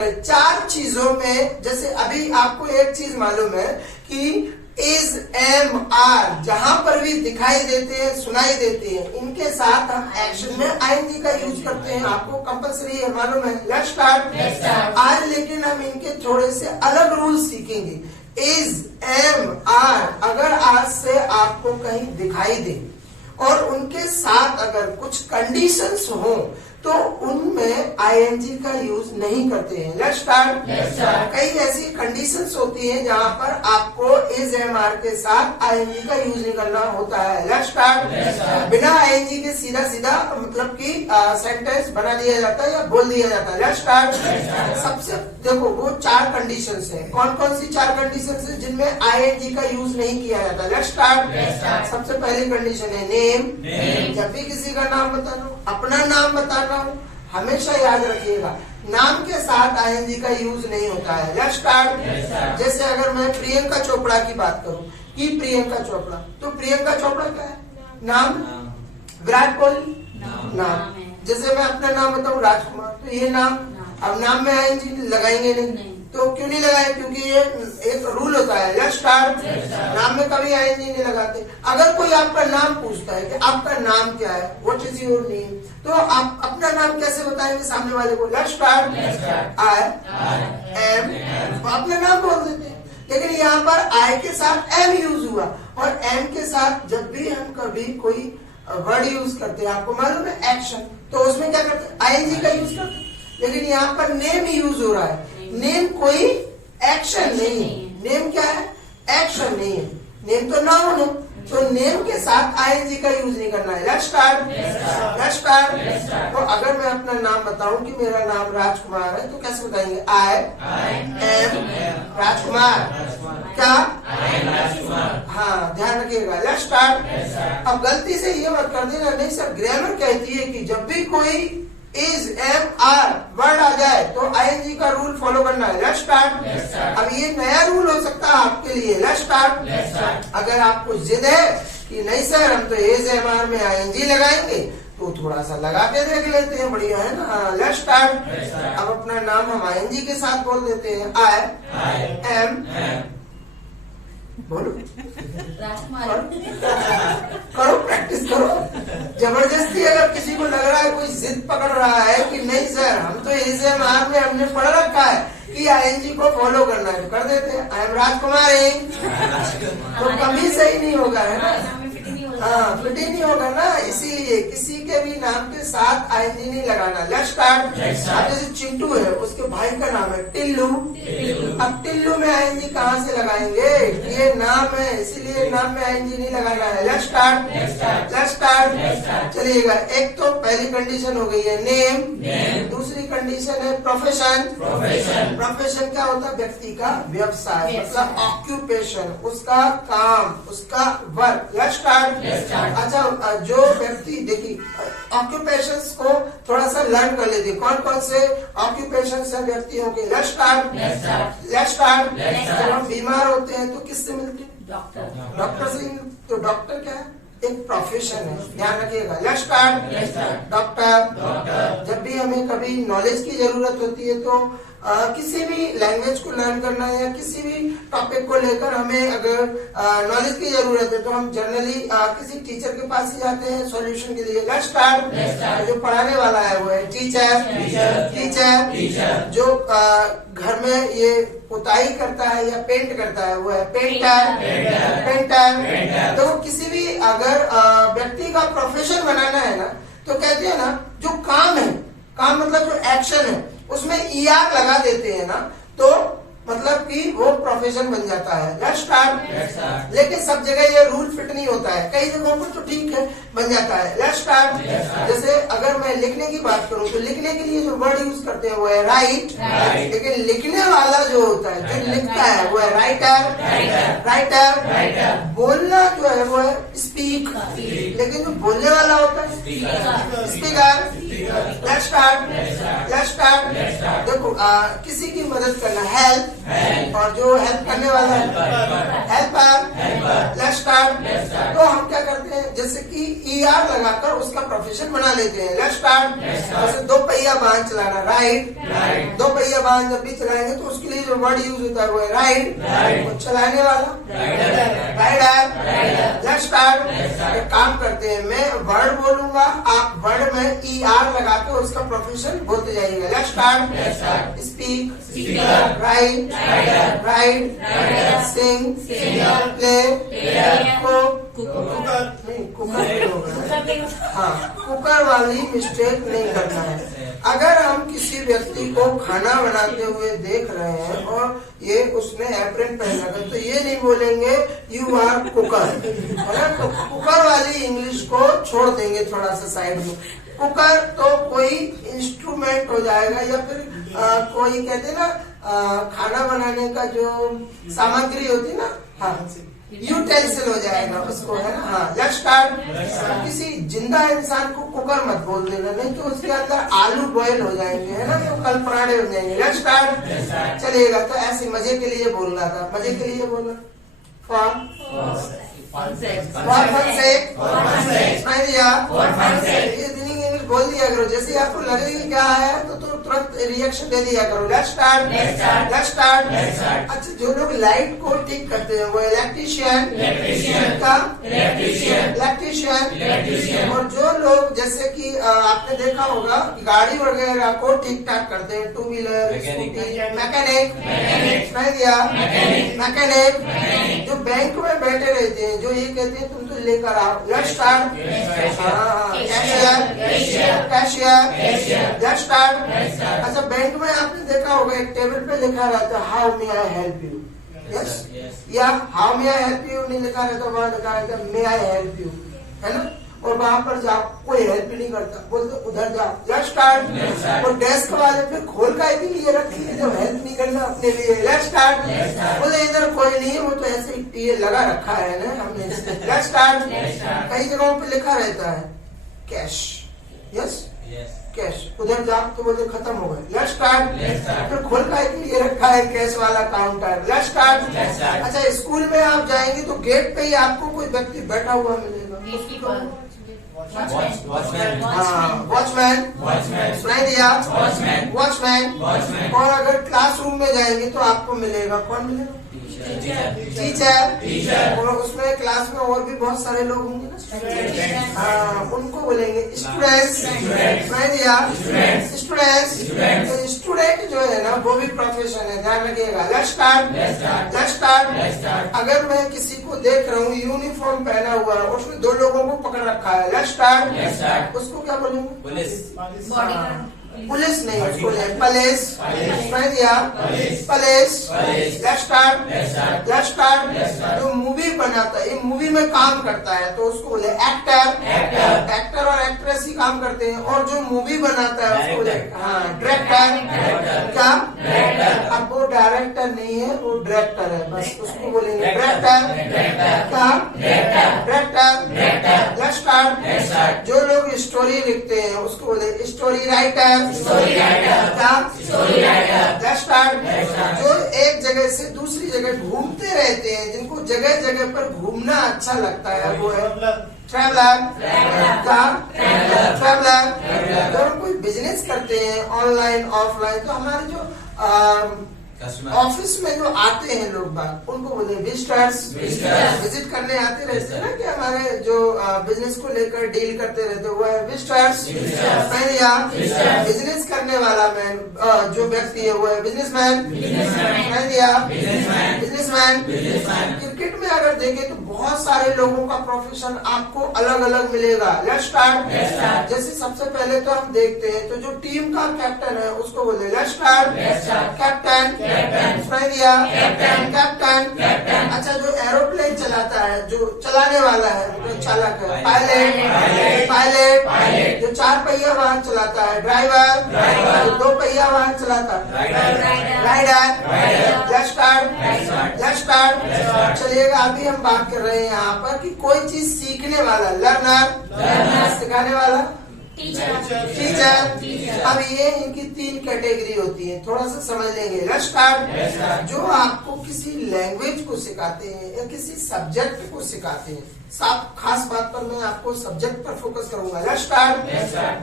चार चीजों में, जैसे अभी आपको एक चीज मालूम है कि इज, एम, आर जहां पर भी दिखाई देते हैं, सुनाई देते हैं, इनके साथ हम एक्शन में आईएनजी का यूज करते हैं। आपको कंपलसरी है, मालूम है। Let's start. आज लेकिन हम इनके थोड़े से अलग रूल सीखेंगे। इज, एम, आर अगर आज से आपको कहीं दिखाई दे और उनके साथ अगर कुछ कंडीशंस हो तो उनमें आईएनजी का यूज नहीं करते हैं। Let's start. कई ऐसी कंडीशंस होती हैं जहां पर आपको इज, एम, आर के साथ आईएनजी का यूज नहीं करना होता है। Let's start. बिना आईएनजी के सीधा सीधा मतलब कि सेंटेंस बना दिया जाता है या बोल दिया जाता है। Let's start. सबसे देखो वो चार कंडीशंस हैं। कौन कौन सी चार कंडीशंस हैं जिनमें आईएनजी का यूज नहीं किया जाता? Let's start. सबसे पहली कंडीशन है नेम। जब भी किसी का नाम बताना हो, अपना नाम बताना हो, हमेशा याद रखिएगा नाम के साथ आईएनजी का यूज नहीं होता है। Let's start. जैसे अगर मैं प्रियंका चोपड़ा की बात करूं कि प्रियंका चोपड़ा, तो प्रियंका चोपड़ा क्या है? नाम। विराट कोहली नाम। जैसे मैं अपना नाम बताऊं राजकुमार, तो ये नाम। अब नाम में आईएनजी लगाएंगे नहीं, तो क्यों नहीं लगाए? क्योंकि ये एक रूल होता है। Let's start. नाम में कभी आईएनजी नहीं लगाते। अगर कोई आपका नाम पूछता है कि आपका नाम क्या है, व्हाट इज योर नेम, तो आप अपना नाम कैसे बताएंगे सामने वाले को? Let's start. आई एम, अपना नाम बोल देते हैं। लेकिन यहाँ पर आई के साथ एम यूज हुआ, और एम के साथ जब भी हम कभी कोई वर्ड यूज करते हैं, आपको मालूम है एक्शन, तो उसमें क्या करते हैं? आईएनजी का यूज करते हैं। लेकिन यहाँ पर नेम यूज हो रहा है। नेम कोई एक्शन नहीं है। नेम क्या है? एक्शन नहीं है। नेम तो नाउन है, तो नेम के साथ आईएनजी का यूज नहीं करना है। Let's start. Let's start. तो अगर मैं अपना नाम बताऊं कि मेरा नाम राजकुमार है, तो कैसे बताएंगे? आई एम राजकुमार। क्या? हाँ, ध्यान रखिएगा। Let's start. अब गलती से ये मत कर देना, नहीं सर ग्रामर कहती है कि जब भी कोई इज, एम, आर वर्ड आ जाए तो आईएनजी का रूल फॉलो करना है। Let's start. अब ये नया रूल हो सकता है आपके लिए। Let's start. अगर आपको जिद है कि नहीं सर हम तो इज, एम, आर में आईएनजी लगाएंगे, तो थोड़ा सा लगा के देख लेते हैं, बढ़िया है ना। Let's start. अब अपना नाम हम आईएनजी के साथ बोल देते हैं। आई एम, बोलो करो, प्रैक्टिस करो। जबरदस्ती अगर किसी को लग रहा है, कोई जिद पकड़ रहा है कि नहीं सर हम तो इज, एम, आर में हमने पढ़ रखा है कि आईएनजी को फॉलो करना है, तो कर देते हैं। आई एम राजकुमार है, तो कभी सही नहीं होगा, है ना। हाँ, फिट ही नहीं होगा ना, इसीलिए किसी के भी नाम के साथ आईएनजी नहीं लगाना। Let's start. जैसे चिंटू है, उसके भाई का नाम है टिल्लू। अब टिल्लू में आईएनजी कहाँ से लगाएंगे? ये नाम है, इसीलिए नाम में आईएनजी नहीं लगाना है। Let's start. Let's start. चलिएगा, एक तो पहली कंडीशन हो गई है नेम। दूसरी कंडीशन है प्रोफेशन। प्रोफेशन क्या होता है? व्यक्ति का व्यवसाय, मतलब ऑक्यूपेशन, उसका काम, उसका वर्क। Let's start. अच्छा, जो व्यक्ति, देखिए ऑक्यूपेशंस को थोड़ा सा लर्न कर लेते, कौन कौन से ऑक्यूपेशंस है व्यक्तियों के। Let's start. Let's start. जब हम बीमार होते हैं तो किससे मिलते हैं? डॉक्टर से। तो डॉक्टर क्या है? एक प्रोफेशन है, ध्यान रखिएगा। Let's start. डॉक्टर। जब भी हमें कभी नॉलेज की जरूरत होती है, तो किसी भी लैंग्वेज को लर्न करना है या किसी भी टॉपिक को लेकर हमें अगर नॉलेज की जरूरत है, तो हम जनरली किसी टीचर के पास ही जाते हैं सॉल्यूशन के लिए। Let's start. जो पढ़ाने वाला है वो है टीचर। जो घर में ये पुताई करता है या पेंट करता है वो है पेंटर। तो किसी भी अगर व्यक्ति का प्रोफेशन बनाना है ना, तो कहते हैं ना जो काम है, काम मतलब जो एक्शन है, उसमें ईआर लगा देते हैं ना, तो मतलब कि वो प्रोफेशन बन जाता है। Let's start. लेकिन सब जगह ये रूल फिट नहीं होता है, कई जगहों पर तो ठीक है, बन जाता है। Let's start. जैसे अगर मैं लिखने की बात करूं, तो लिखने के लिए जो वर्ड यूज करते हैं वो है राइट। लेकिन लिखने वाला जो होता है, जो लिखता है, वो है राइटर। बोलना जो है वो है स्पीक। लेकिन जो बोलने वाला होता है स्पीकर। Let's start. देखो किसी की मदद करना हेल्प, और जो हेल्प करने वाला है हेल्पर। Let's start. तो हम क्या करते हैं, हैं जैसे कि ER लगाकर उसका प्रोफेशन बना लेते हैं। Let's start. जैसे 2 पहिया वाहन चलाना, राइड। 2 पहिया वाहन जब भी चलाएंगे तो उसके लिए जो वर्ड यूज होता है वो है राइड। और चलाने वाला राइडर। Let's start. एक काम करते हैं, मैं वर्ड बोलूंगा, आप वर्ड में ER लगा के उसका प्रोफेशन बोलते जाइएगा। Let's start. Speak, write, ride, sing, play, हाँ, कुकर वाली मिस्टेक नहीं करना है। अगर हम किसी व्यक्ति को खाना बनाते हुए देख रहे हैं और ये उसने एप्रन पहन रखा है तो ये नहीं बोलेंगे यू आर कुकर, है ना। तो कुकर वाली इंग्लिश को छोड़ देंगे थोड़ा सा साइड में। कुकर तो कोई इंस्ट्रूमेंट हो जाएगा या फिर कोई कहते हैं ना खाना बनाने का जो सामग्री होती ना, हाँ, यूटेंसिल हो जाएगा उसको, है ना। हाँ, लेट्स स्टार्ट। किसी जिंदा इंसान को कुकर मत बोल देना, नहीं तो उसके अंदर आलू बॉयल हो जाएंगे, है ना, तो कल पराठे हो जाएंगे। Let's start. चलिएगा, तो ऐसे मजे के लिए बोल रहा था, मजे के लिए बोला। बोल दिया करो, जैसे आपको लगे कि क्या है तो तुरंत रिएक्शन दे दिया करो। Let's start. Let's start. अच्छा, जो लोग लाइट को ठीक करते हैं वो इलेक्ट्रीशियन का इलेक्ट्रीशियन। और जो लोग जैसे कि आपने देखा होगा गाड़ी वगैरह को ठीक ठाक करते हैं, 2 व्हीलर, मैकेनिक, मैकेनिक। जो बैंक में बैठे रहते हैं, जो ये कहते हैं तुम तो लेकर आओ। Let's start. Cashier. Let's start. अच्छा, बैंक में आपने देखा होगा एक टेबल पे लिखा रहता है how may I help you, yes, या how may I help you नहीं लिखा रहता, वहां लिखा रहता है मे आई हेल्प यू, है ना। और वहां पर जाओ, कोई हेल्प नहीं करता, बोलते उधर जाओ। Let's start. और डेस्क वाले फिर खोल का भी लिए रखी है जो हेल्प नहीं करना अपने लिए। Let's start. बोले इधर कोई नहीं है, वो तो ऐसे ही टीए लगा रखा है ना हमने। Let's start. कई जगहों पे लिखा रहता है कैश, यस, कैश, उधर जाओ तो बोलते खत्म हो गए। Let's start. फिर खोल का के लिए रखा है कैश वाला काउंटर। Let's start. अच्छा, स्कूल में आप जाएंगे तो गेट पे ही आपको कोई व्यक्ति बैठा हुआ मिलेगा, वॉचमैन, सुनाई दिया, वॉचमैन। और अगर क्लासरूम में जाएंगे तो आपको मिलेगा, कौन मिलेगा, टीचर। और उसमें क्लास में और भी बहुत सारे लोग होंगे ना, उनको बोलेंगे स्टूडेंट्स, सुनाई दिया, स्टूडेंट्स। तो स्टूडेंट जो है ना वो भी प्रोफेशन है, ध्यान रखिएगा। Let's start. Let's start. अगर मैं किसी को देख रहा हूँ यूनिफॉर्म पहना हुआ है, उसने 2 लोगों को पकड़ रखा है, लेट्स स्टार्ट। उसको क्या बोलेंगे, पुलिस नहीं, उसको पुलिस, पुलिस। Let's start. जो मूवी बनाता है, मूवी में काम करता है तो उसको बोले एक्टर और एक्ट्रेस ही काम करते हैं। और जो मूवी बनाता है उसको बोले डायरेक्टर। क्या, अब वो डायरेक्टर नहीं है, वो डायरेक्टर है, बस उसको बोलेंगे डायरेक्टर। क्या, डायरेक्टर। Let's start. जो लोग स्टोरी लिखते हैं उसको बोले स्टोरी राइटर। Let's start. जो एक जगह से दूसरी जगह घूमते रहते हैं, जिनको जगह जगह पर घूमना अच्छा लगता है, वो है ट्रैवलर। जब हम कोई बिजनेस करते हैं ऑनलाइन ऑफलाइन, तो हमारे जो ऑफिस में जो आते हैं लोग बात, उनको बोलते हैं विजिटर्स। विजिट करने आते रहते हैं ना, कि हमारे जो बिजनेस को लेकर डील करते रहते हैं वो है विजिटर्स। बिजनेस करने वाला मैन जो व्यक्ति है वो है बिजनेसमैन। बिजनेसमैन। क्रिकेट में अगर देखें तो बहुत सारे लोगों का प्रोफेशन आपको अलग अलग मिलेगा। Let's start. जैसे सबसे पहले तो हम देखते हैं तो जो टीम का कैप्टन है उसको बोलते हैं लेट्स स्टार्ट। कैप्टन। कैप्टन। अच्छा, जो एरोप्लेन चलाता है, जो चलाने वाला है, जो चालक है, पायलट। जो 4 पहिया वाहन चलाता है, ड्राइवर। जो 2 पहिया वाहन चलाता है, राइडर। Let's start. चलिएगा, अभी हम बात कर रहे हैं यहाँ पर कि कोई चीज सीखने वाला, लर्नर। सिखाने वाला, टीचर। अब ये इनकी 3 कैटेगरी होती है, थोड़ा सा समझ लेंगे। Let's start. जो आपको किसी लैंग्वेज को सिखाते हैं या किसी सब्जेक्ट को सिखाते हैं, सब खास बात पर मैं आपको सब्जेक्ट पर फोकस करूंगा। Let's start.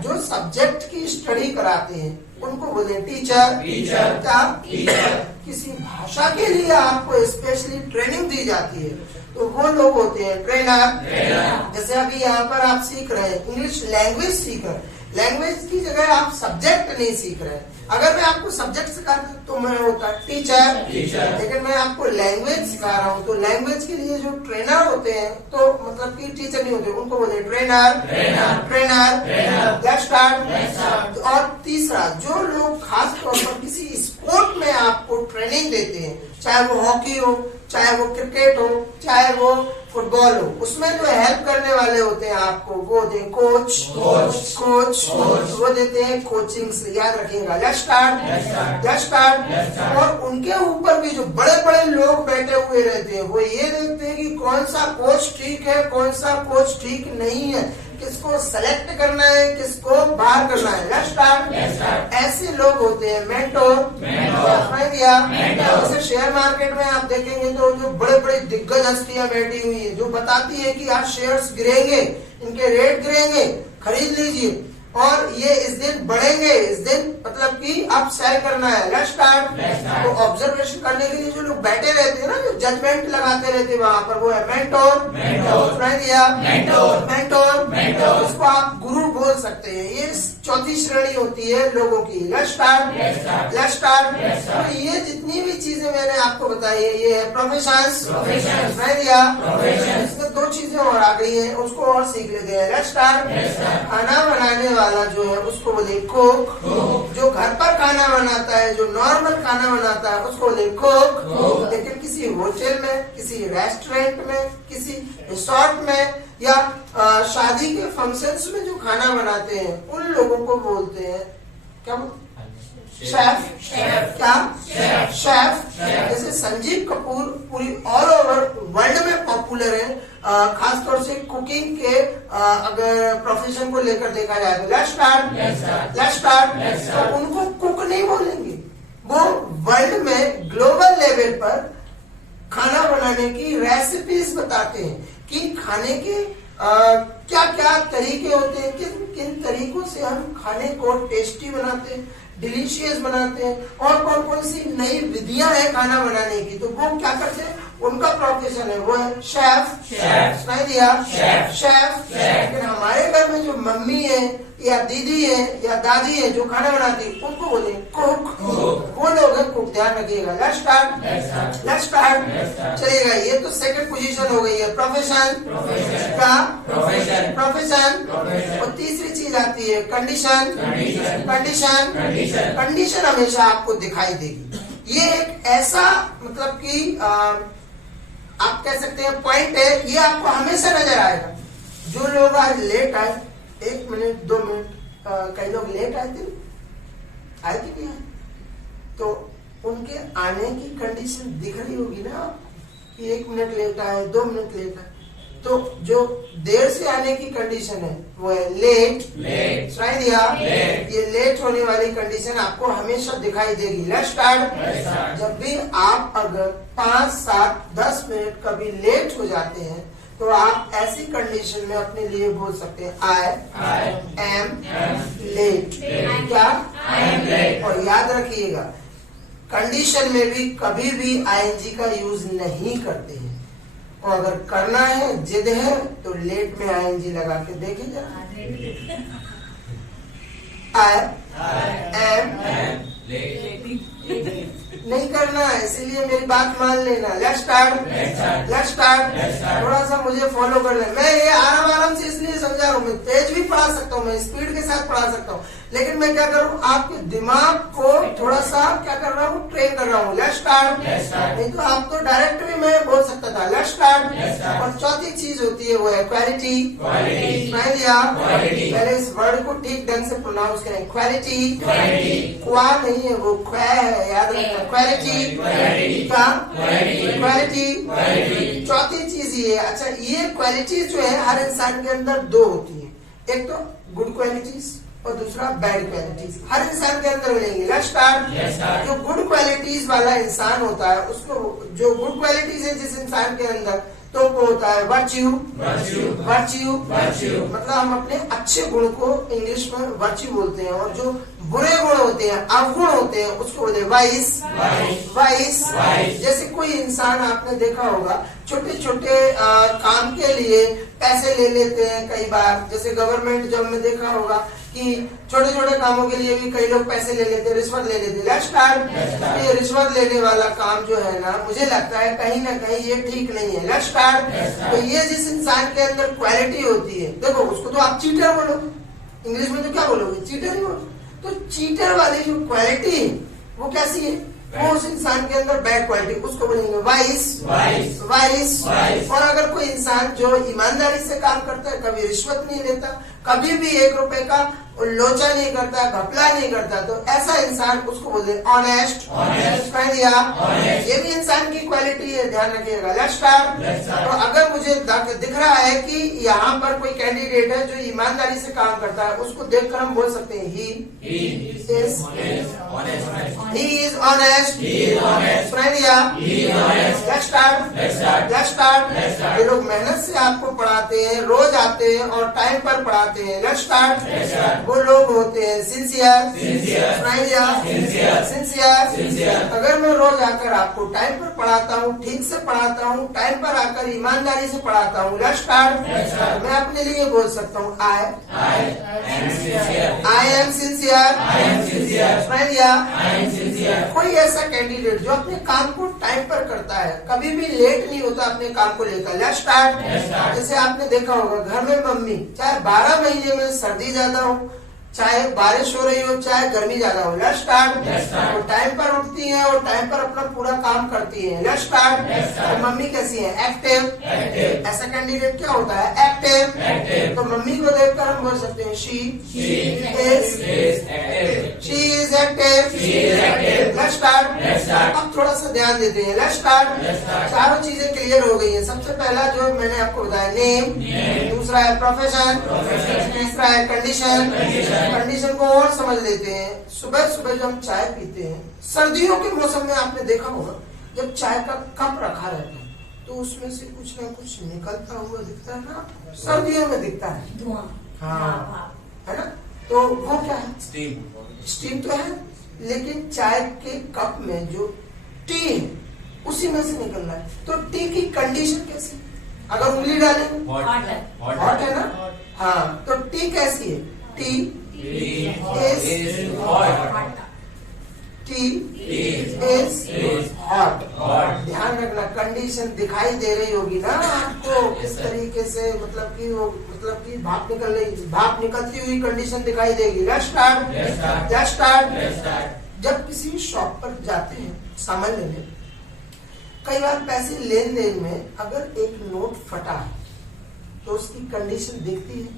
जो सब्जेक्ट की स्टडी कराते हैं उनको बोले टीचर। क्या किसी भाषा के लिए आपको स्पेशली ट्रेनिंग दी जाती है तो वो लोग होते हैं ट्रेनर। जैसे अभी यहाँ पर आप सीख रहे हैं इंग्लिश लैंग्वेज सीख रहे हैं, लैंग्वेज की जगह आप सब्जेक्ट नहीं सीख रहे हैं। अगर मैं आपको सब्जेक्ट सिखा दूं तो मैं होता टीचर, लेकिन मैं आपको लैंग्वेज सिखा रहा हूँ तो लैंग्वेज के लिए जो ट्रेनर होते हैं तो मतलब कि टीचर नहीं होते, उनको बोले ट्रेनर। Let's start. और तीसरा, जो लोग खास तौर पर किसी स्पोर्ट में आपको ट्रेनिंग देते हैं, चाहे वो हॉकी हो, चाहे वो क्रिकेट हो, चाहे वो फुटबॉल हो, उसमें जो हेल्प करने वाले होते हैं आपको वो होते हैं कोच। वो देते हैं कोचिंग से, याद रखिएगा। Let's start. और उनके ऊपर भी जो बड़े बड़े लोग बैठे हुए रहते हैं वो ये देखते हैं कि कौन सा कोच ठीक है, कौन सा कोच ठीक नहीं है, किसको सेलेक्ट करना है, किसको बाहर करना है। Let's start. ऐसे लोग होते हैं मेंटोर। जैसे शेयर मार्केट में आप देखेंगे तो जो बड़े बड़े दिग्गज हस्तियां बैठी हुई है जो बताती है कि आज शेयर्स गिरेंगे, इनके रेट गिरेंगे, खरीद लीजिए और ये इस दिन बढ़ेंगे, इस दिन मतलब कि आप सेल करना है। Let's start. तो ऑब्जर्वेशन करने के लिए जो लोग बैठे रहते हैं ना, जो जजमेंट लगाते रहते हैं वहां पर, वो है मेंटोर। उसको आप गुरु बोल सकते हैं। ये 4थी श्रेणी होती है लोगों की। Let's start. तो ये जितनी भी चीजें मैंने आपको बताई है ये है प्रोफेशंस। इसमें 2 चीजें और आ गई है, उसको और सीख लेते हैं। Let's start. खाना बनाने वाला जो है उसको बोले कुक। जो घर पर खाना बनाता है, जो नॉर्मल खाना बनाता है उसको बोले कुक। लेकिन किसी होटल में, किसी रेस्टोरेंट में, किसी रिसोर्ट में या शादी के फंक्शंस में जो खाना बनाते हैं उन लोगों को बोलते हैं क्या? शेफ। जैसे संजीव कपूर पूरी ऑल ओवर वर्ल्ड में पॉपुलर है, खासतौर से कुकिंग के अगर प्रोफेशन को लेकर देखा जाए तो। Let's start. तो उनको कुक नहीं बोलेंगे, वो वर्ल्ड में ग्लोबल लेवल पर खाना बनाने की रेसिपीज बताते हैं कि खाने के क्या क्या तरीके होते हैं, किन तरीकों से हम खाने को टेस्टी बनाते हैं, डिलीशियस बनाते हैं और कौन कौन सी नई विधियां हैं खाना बनाने की। तो वो क्या करते हैं, उनका प्रोफेशन है वो है शेफ। लेकिन हमारे घर में जो मम्मी है या दीदी है या दादी है जो खाना बनाती है उनको बोले कुक। वो लोग हैं कुक, ध्यान रखिएगा। Let's start. चलिएगा, ये तो सेकंड पोजीशन हो गई है प्रोफेशन। और तीसरी चीज आती है कंडीशन। कंडीशन हमेशा आपको दिखाई देगी। ये एक ऐसा मतलब कि आप कह सकते हैं पॉइंट है, ये आपको हमेशा नजर आएगा। जो लोग आज लेट आए, 1 मिनट 2 मिनट, कई लोग लेट आए थे, आए कि नहीं आए, तो उनके आने की कंडीशन दिख रही होगी ना कि 1 मिनट लेट आए, 2 मिनट लेट आए। तो जो देर से आने की कंडीशन है वो है लेट। ये लेट होने वाली कंडीशन आपको हमेशा दिखाई देगी। Let's start. जब भी आप अगर 5, 7, 10 मिनट कभी लेट हो जाते हैं तो आप ऐसी कंडीशन में अपने लिए बोल सकते हैं आई एम लेट। क्या? और याद रखिएगा कंडीशन में भी कभी भी आईएनजी का यूज नहीं करते हैं, और अगर करना है, जिद है, तो लेट में आईएनजी लगा के देखें जरा। आई एम नहीं करना है, इसीलिए मेरी बात मान लेना। Let's start. थोड़ा सा मुझे फॉलो कर लेना। मैं ये आराम से इसलिए समझा रहा हूँ, मैं तेज भी पढ़ा सकता हूँ, मैं स्पीड के साथ पढ़ा सकता हूँ, लेकिन मैं क्या करूँ, आपके दिमाग को थोड़ा सा क्या कर रहा हूँ, ट्रेन कर रहा हूँ। Let's start. नहीं तो आप तो डायरेक्ट भी मैं बोल सकता था। Let's start. और चौथी चीज होती है वो है क्वालिटी। पहले इस वर्ड को ठीक ढंग से प्रोनाउंस करें। क्वालिटी। क्वा नहीं है, वो क्वा है, याद रखना। क्वालिटी। चौथी चीज ये। अच्छा, ये क्वालिटी जो है हर इंसान के अंदर 2 होती है, एक तो गुड क्वालिटीज और दूसरा बैड क्वालिटीज हर इंसान के अंदर मिलेंगी। Let's start. जो गुड क्वालिटीज वाला इंसान होता है उसको, जो गुड क्वालिटीज है जिस इंसान के अंदर, तो वो होता है वर्च्यू। मतलब हम अपने अच्छे गुण को इंग्लिश में वर्च्यू बोलते हैं, और जो बुरे गुण होते हैं, अवगुण होते हैं, उसको बोलते हैं वाइस। जैसे कोई इंसान आपने देखा होगा छोटे छोटे काम के लिए पैसे ले लेते हैं कई बार, जैसे गवर्नमेंट जॉब में देखा होगा कि छोटे छोटे कामों के लिए भी कई लोग पैसे ले लेते हैं, रिश्वत ले लेते हैं। Let's start. ये रिश्वत लेने वाला काम जो है ना, मुझे लगता है कहीं ना कहीं ये ठीक नहीं है। Let's start. तो ये जिस इंसान के अंदर क्वालिटी होती है, देखो उसको तो आप चीटर बोलो, इंग्लिश में तो क्या बोलोगे, चीटर ही बोलो। तो चीटर वाली जो क्वालिटी है वो कैसी है, वो उस इंसान के अंदर बैड क्वालिटी, उसको बोलेंगे वाइस। और अगर कोई इंसान जो ईमानदारी से काम करता है, कभी रिश्वत नहीं लेता, कभी भी 1 रुपए का लोचा नहीं करता, घपला नहीं करता, तो ऐसा इंसान, उसको बोलते हैं ऑनेस्ट। ये भी इंसान की क्वालिटी है, ध्यान रखिएगा। Let's start. तो अगर मुझे दिख रहा है कि यहाँ पर कोई कैंडिडेट है जो ईमानदारी से काम करता है, उसको देखकर हम बोल सकते हैं he is honest. Let's start. ये लोग मेहनत से आपको पढ़ाते हैं, रोज आते हैं और टाइम पर पढ़ाते हैं। Let's start. वो लोग होते हैं सिंसियर। अगर मैं रोज आकर आपको टाइम पर पढ़ाता हूँ, ठीक से पढ़ाता हूँ, टाइम पर आकर ईमानदारी से पढ़ाता हूँ, लेट्स स्टार्ट, मैं अपने लिए बोल सकता हूँ आई एम सिंसियर। कोई ऐसा कैंडिडेट जो अपने काम को टाइम पर करता है, कभी भी लेट नहीं होता अपने काम को लेकर। Let's start. जैसे आपने देखा होगा घर में मम्मी, चाहे 12 महीने में सर्दी ज्यादा हो, चाहे बारिश हो रही हो, चाहे गर्मी ज्यादा हो, लेट्स स्टार्ट, वो टाइम पर उठती हैं और टाइम पर अपना पूरा काम करती हैं। Let's start. तो मम्मी कैसी है, एक्टिव। ऐसा कैंडिडेट क्या होता है, एक्टिव। तो मम्मी को देखकर हम बोल सकते हैं she is active. Let's start. अब थोड़ा सा ध्यान देते हैं। Let's start. चारों चीजें क्लियर हो गई है। सबसे पहला जो मैंने आपको बताया नेम, दूसरा है प्रोफेशन, तीसरा है कंडीशन को और समझ लेते हैं। सुबह सुबह जब हम चाय पीते हैं, सर्दियों के मौसम में आपने देखा होगा जब चाय का कप रखा रहता है तो उसमें से कुछ ना कुछ निकलता हुआ दिखता है ना, सर्दियों में दिखता है धुआं। हाँ, है ना। तो वो क्या है, स्टीम तो है, लेकिन चाय के कप में जो टी है उसी में से निकल रहा है। तो टी की कंडीशन कैसी, अगर उंगली डालेंगे हॉट है ना। हाँ, तो टी कैसी है, टी इज हॉट। ध्यान रखना, कंडीशन दिखाई दे रही होगी ना आपको किस तरीके से, मतलब कि भाप निकलती हुई कंडीशन दिखाई देगी। Let's start. जब किसी शॉप पर जाते हैं सामान लेने, कई बार पैसे लेन देन में अगर एक नोट फटा है तो उसकी कंडीशन दिखती है,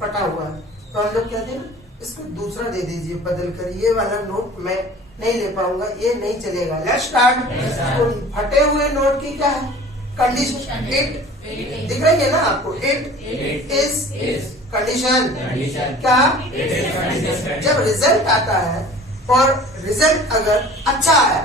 फटा हुआ है, तो हम लोग कहते हैं इसको दूसरा दे दीजिए बदल कर, ये वाला नोट मैं नहीं ले पाऊंगा, ये नहीं चलेगा। Let's start. तो फटे हुए नोट की क्या है कंडीशन, इट दिख रही है ना आपको, इट इज कंडीशन। क्या, जब रिजल्ट आता है और रिजल्ट अगर अच्छा आया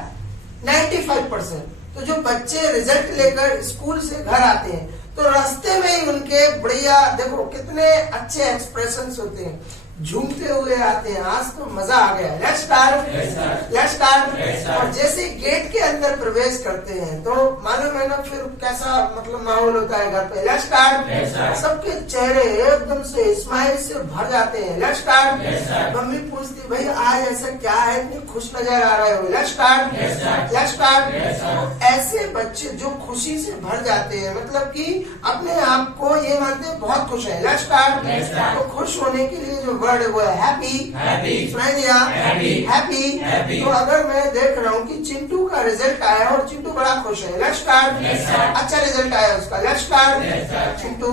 95%, तो जो बच्चे रिजल्ट लेकर स्कूल से घर आते हैं तो रास्ते में ही उनके बढ़िया, देखो कितने अच्छे एक्सप्रेशंस होते हैं, झूमते हुए आते हैं, आज तो मजा आ गया। Let's start. और जैसे गेट के अंदर प्रवेश करते हैं तो मालूम है ना फिर कैसा मतलब माहौल होता है घर पे। Let's start. सबके चेहरे एकदम से स्माइल से भर जाते हैं। Let's start. मम्मी पूछती भाई आज ऐसा क्या है, इतनी खुश नजर आ रहे हो। Let's start. ऐसे बच्चे जो खुशी से भर जाते हैं, मतलब कि अपने आप को ये मानते हैं बहुत खुश है। Let's start. तो खुश होने के लिए जो वर्ड है वो है हैप्पी। सुनाई दिया, हैप्पी। तो अगर मैं देख रहा हूँ कि चिंटू का रिजल्ट आया और चिंटू बड़ा खुश है, लेट्स स्टार्ट। अच्छा रिजल्ट आया उसका, let's start. Chintu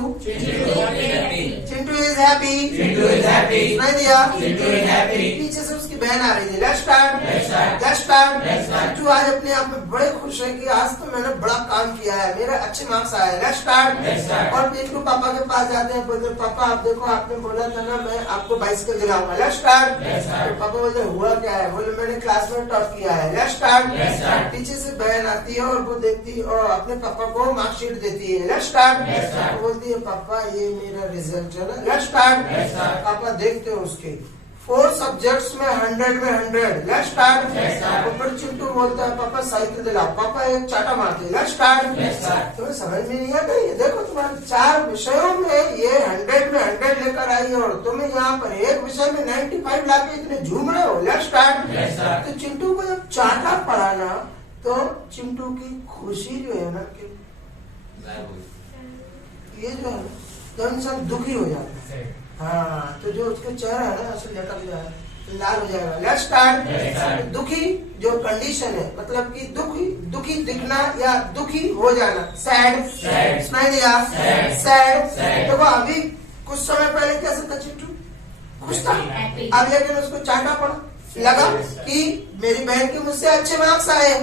is happy. सुनाई दिया, पीछे से उसकी बहन आ रही थी। Let's start. चिंटू आज अपने आप में बड़े खुश है कि आज तो मैंने बड़ा काम किया है, मेरे अच्छे मार्क्स आए। Let's start. और चिंटू पापा के पास जाते हैं, बोलते पापा आप देखो आपने बोला था ना मैं आपको बाइसिकल दिलाऊंगा। Let's start. तो पापा बोलते हुआ क्या है? बोले मैंने क्लास में टॉप किया है। Let's start. पीछे से बहन आती है और वो देखती है और अपने पापा को मार्कशीट देती है। Let's start. बोलती है पापा ये मेरा रिजल्ट है ना। Let's start. पापा देखते हो उसके 4 सब्जेक्ट्स में 100 में 100। Let's start. फिर चिंटू बोलता है पापा साइकिल दिलाओ। पापा एक चाटा मारते हैं। Let's start. तुम्हें समझ में नहीं आता? ये देखो तुम्हारे 4 विषयों में ये 100 में 100 लेकर आई है और तुम्हें यहाँ पर एक विषय में 95 लाके इतने झूम रहे हो। Let's start. तो चिंटू को जब चाटा पड़ा ना तो चिंटू की खुशी जो है ना कि ये जो है ना तो इंसान दुखी हो जाता है। हाँ, तो जो उसका चेहरा है ना ऐसे लटक जाएगा, लाल हो जाएगा। Let's start. दुखी जो कंडीशन है, मतलब कि दुखी दिखना या दुखी हो जाना। सैड। सुनाई दिया? सैड। देखो अभी कुछ समय पहले कैसे था चिंटू? खुश था। अब लेकिन उसको चाटा पड़ा, लगा कि मेरी बहन के मुझसे अच्छे मार्क्स आए।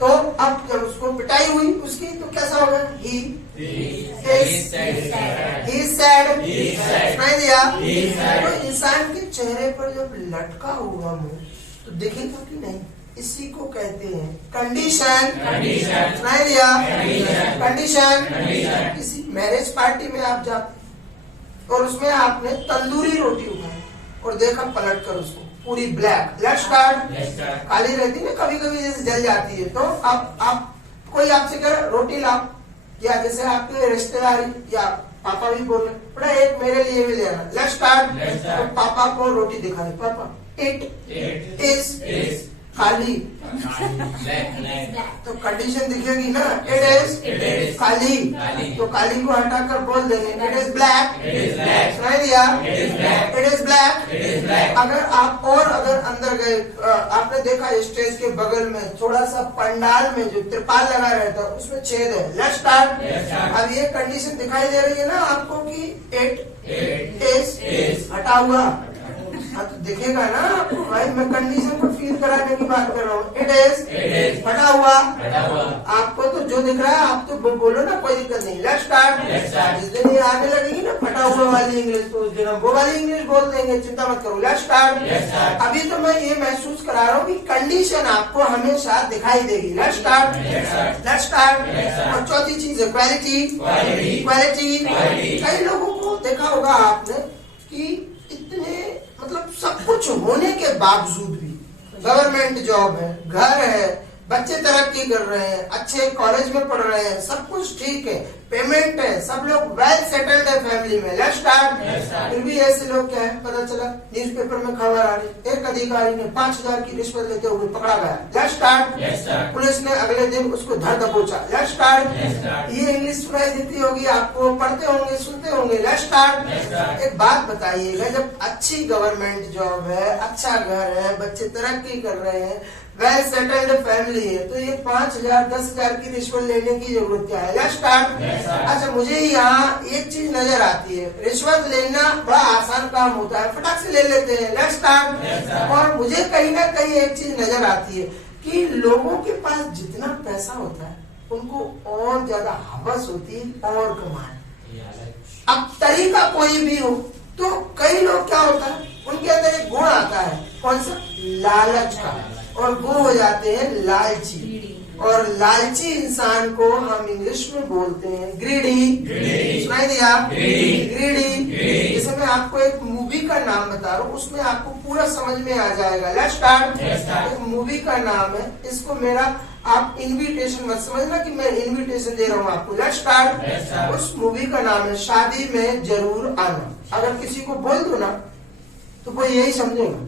तो अब जब उसको पिटाई हुई उसकी तो कैसा होगा? ही सैड। सुनाई दिया? तो इंसान के चेहरे पर जब लटका हुआ मुंह तो दिखेगा कि नहीं? इसी को कहते हैं कंडीशन। सुनाई दिया? कंडीशन। किसी मैरिज पार्टी में आप जाते और उसमें आपने तंदूरी रोटी उठाई और देखा पलट कर उसको पूरी ब्लैक। Let's start. काली रहती है कभी कभी जैसे जल जाती है, तो आप कोई आपसे कह रोटी लाओ, या जैसे आपके रिश्तेदारी या पापा भी बोल रहे बड़ा एक मेरे लिए भी ले आना। Let's start. तो पापा को रोटी दिखाई, पापा इट इज खाली। तो कंडीशन दिखेगी ना, इट इज खाली। तो खाली को हटाकर बोल देंगे इट इज ब्लैक। सुनाई दिया? It is black. अगर अंदर गए, आपने देखा स्टेज के बगल में थोड़ा सा पंडाल में जो त्रिपाल लगा रहता है उसमें छेद है। Let's start. अब ये कंडीशन दिखाई दे रही है ना आपको कि इट इज हटा हुआ। तो दिखेगा ना आपको, भाई मैं कंडीशन को फील कराने की बात कर रहा हूँ। इट इज फटा हुआ। आपको तो जो दिख रहा है आप तो बोलो ना, कोई दिक्कत नहीं। Let's start. जिस दिन ये आने लगेगी ना फटा हुआ वाली इंग्लिश तो उस दिन हम वो वाली इंग्लिश बोल देंगे, चिंता मत करो। Let's start. अभी तो मैं ये महसूस करा रहा हूँ कि कंडीशन आपको हमेशा दिखाई देगी। Let's start. Let's start. और चौथी चीज है क्वालिटी। कई लोगों को देखा होगा आपने कि इतने मतलब सब कुछ होने के बावजूद भी, गवर्नमेंट जॉब है, घर है, बच्चे तरक्की कर रहे हैं, अच्छे कॉलेज में पढ़ रहे हैं, सब कुछ ठीक है, पेमेंट है, सब लोग वेल सेटल्ड है फैमिली में। Let's start. फिर भी ऐसे लोग क्या है, पता चला न्यूज़पेपर में खबर आ रही, एक अधिकारी ने 5000 की रिश्वत लेते हुए पकड़ा गया। Let's start. पुलिस ने अगले दिन उसको धर दबोचा। Let's start. ये इंग्लिश सुनाई देती होगी आपको, पढ़ते होंगे, सुनते होंगे। Let's start. एक बात बताइएगा, जब अच्छी गवर्नमेंट जॉब है, अच्छा घर है, बच्चे तरक्की कर रहे हैं, वेल सेटल्ड फैमिली है, तो ये 5000 10,000 की रिश्वत लेने की जरूरत क्या है? Let's start. अच्छा, मुझे यहाँ एक चीज नजर आती है, रिश्वत लेना बड़ा आसान काम होता है, फटाक से ले लेते हैं। Let's start. और मुझे कहीं ना कहीं एक चीज नजर आती है कि लोगों के पास जितना पैसा होता है उनको और ज्यादा हवस होती है और कमाने। अब तरीका कोई भी हो तो कई लोग क्या होता है उनके अंदर एक गुण आता है, कौन सा? लालच का, और वो हो जाते हैं लालची। और लालची इंसान को हम इंग्लिश में बोलते हैं ग्रीडी। सुनाई दिया? ग्रीडी। जैसे मैं आपको एक मूवी का नाम बता रहा हूँ, उसमें आपको पूरा समझ में आ जाएगा। Let's start. एक मूवी का नाम है, इसको मेरा आप इनविटेशन मत समझना कि मैं इनविटेशन दे रहा हूँ आपको। Let's start. उस मूवी का नाम है शादी में जरूर आना। अगर किसी को बोल दो ना तो वो यही समझेगा,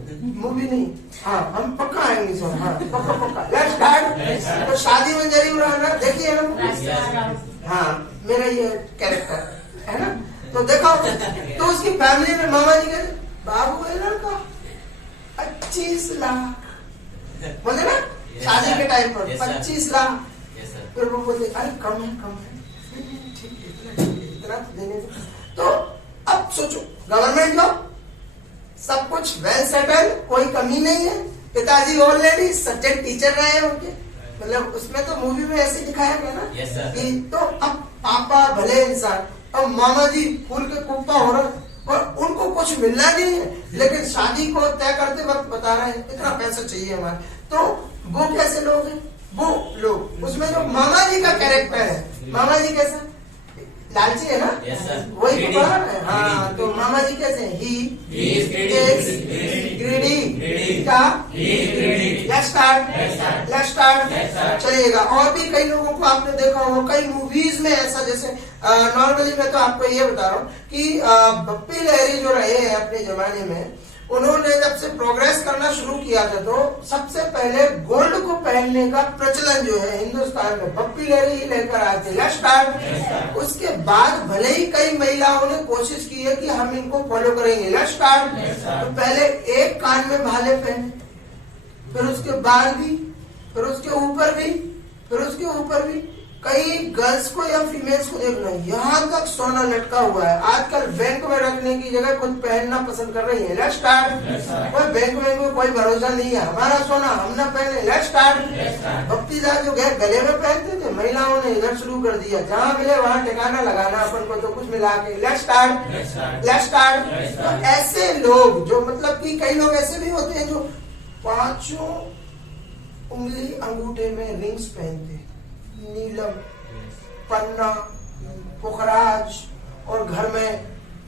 मूवी नहीं, हाँ हम पक्का आएंगे सर, हाँ पक्का। Let's start. तो शादी में जरूर आना, देखिए ना, हाँ मेरा ये कैरेक्टर है ना, तो देखो तो उसकी फैमिली में मामा जी कहते बाबू है लड़का 25 लाख बोले ना शादी के टाइम पर 25 लाख। फिर वो बोलते अरे कम है, ठीक है इतना तो देने दो। तो अब सोचो गवर्नमेंट जॉब, सब कुछ वेल सेटल, कोई कमी नहीं है। पिताजी ऑलरेडी सब्जेक्ट टीचर रहे हैं उनके, मतलब उसमें तो मूवी में ऐसे दिखाया गया ना कि तो अब पापा भले इंसान, अब मामा जी फूल के कुप्पा हो रहा और उनको कुछ मिलना नहीं है, लेकिन शादी को तय करते वक्त बता रहे हैं इतना पैसा चाहिए हमारे। तो वो कैसे लोग हैं? वो लोग उसमें जो मामा जी का कैरेक्टर है, मामा जी कैसा लालची है ना, वही पकड़ा है। हाँ, तो मामा जी कैसे हैं? He is greedy का let's start चलिएगा। और भी कई लोगों को आपने देखा होगा कई मूवीज में ऐसा, जैसे नॉर्मली मैं तो आपको ये बता रहा हूँ कि बप्पी लहरी जो रहे हैं अपने जमाने में, उन्होंने जब से प्रोग्रेस करना शुरू किया था तो सबसे पहले गोल्ड को पहनने का प्रचलन जो है हिंदुस्तान में बप्पी लहरी ही लेकर आए थे, लेट्स स्टार्ट। उसके बाद भले ही कई महिलाओं ने कोशिश की है कि हम इनको फॉलो करेंगे, लेट्स स्टार्ट। तो पहले एक कान में भाले पहने, फिर उसके बाद भी, फिर उसके ऊपर भी, फिर उसके ऊपर भी। कई गर्ल्स को या फीमेल्स को देखना यहाँ तक सोना लटका हुआ है। आजकल बैंक में रखने की जगह कुछ पहनना पसंद कर रही है, लेट्स स्टार्ट। कोई बैंक में कोई भरोसा नहीं है, हमारा सोना हम ना पहने, लेट्स स्टार्ट। भक्तिदास जो गले में पहनते थे, महिलाओं ने इधर शुरू कर दिया, जहाँ मिले वहाँ ठिकाना लगाना अपन को, तो कुछ मिला के लेट्स स्टार्ट, लेट्स स्टार्ट। तो ऐसे लोग जो मतलब कि कई लोग ऐसे भी होते हैं जो 5 उंगली अंगूठे में रिंग्स पहनते, नीलम, पन्ना, पुखराज और घर में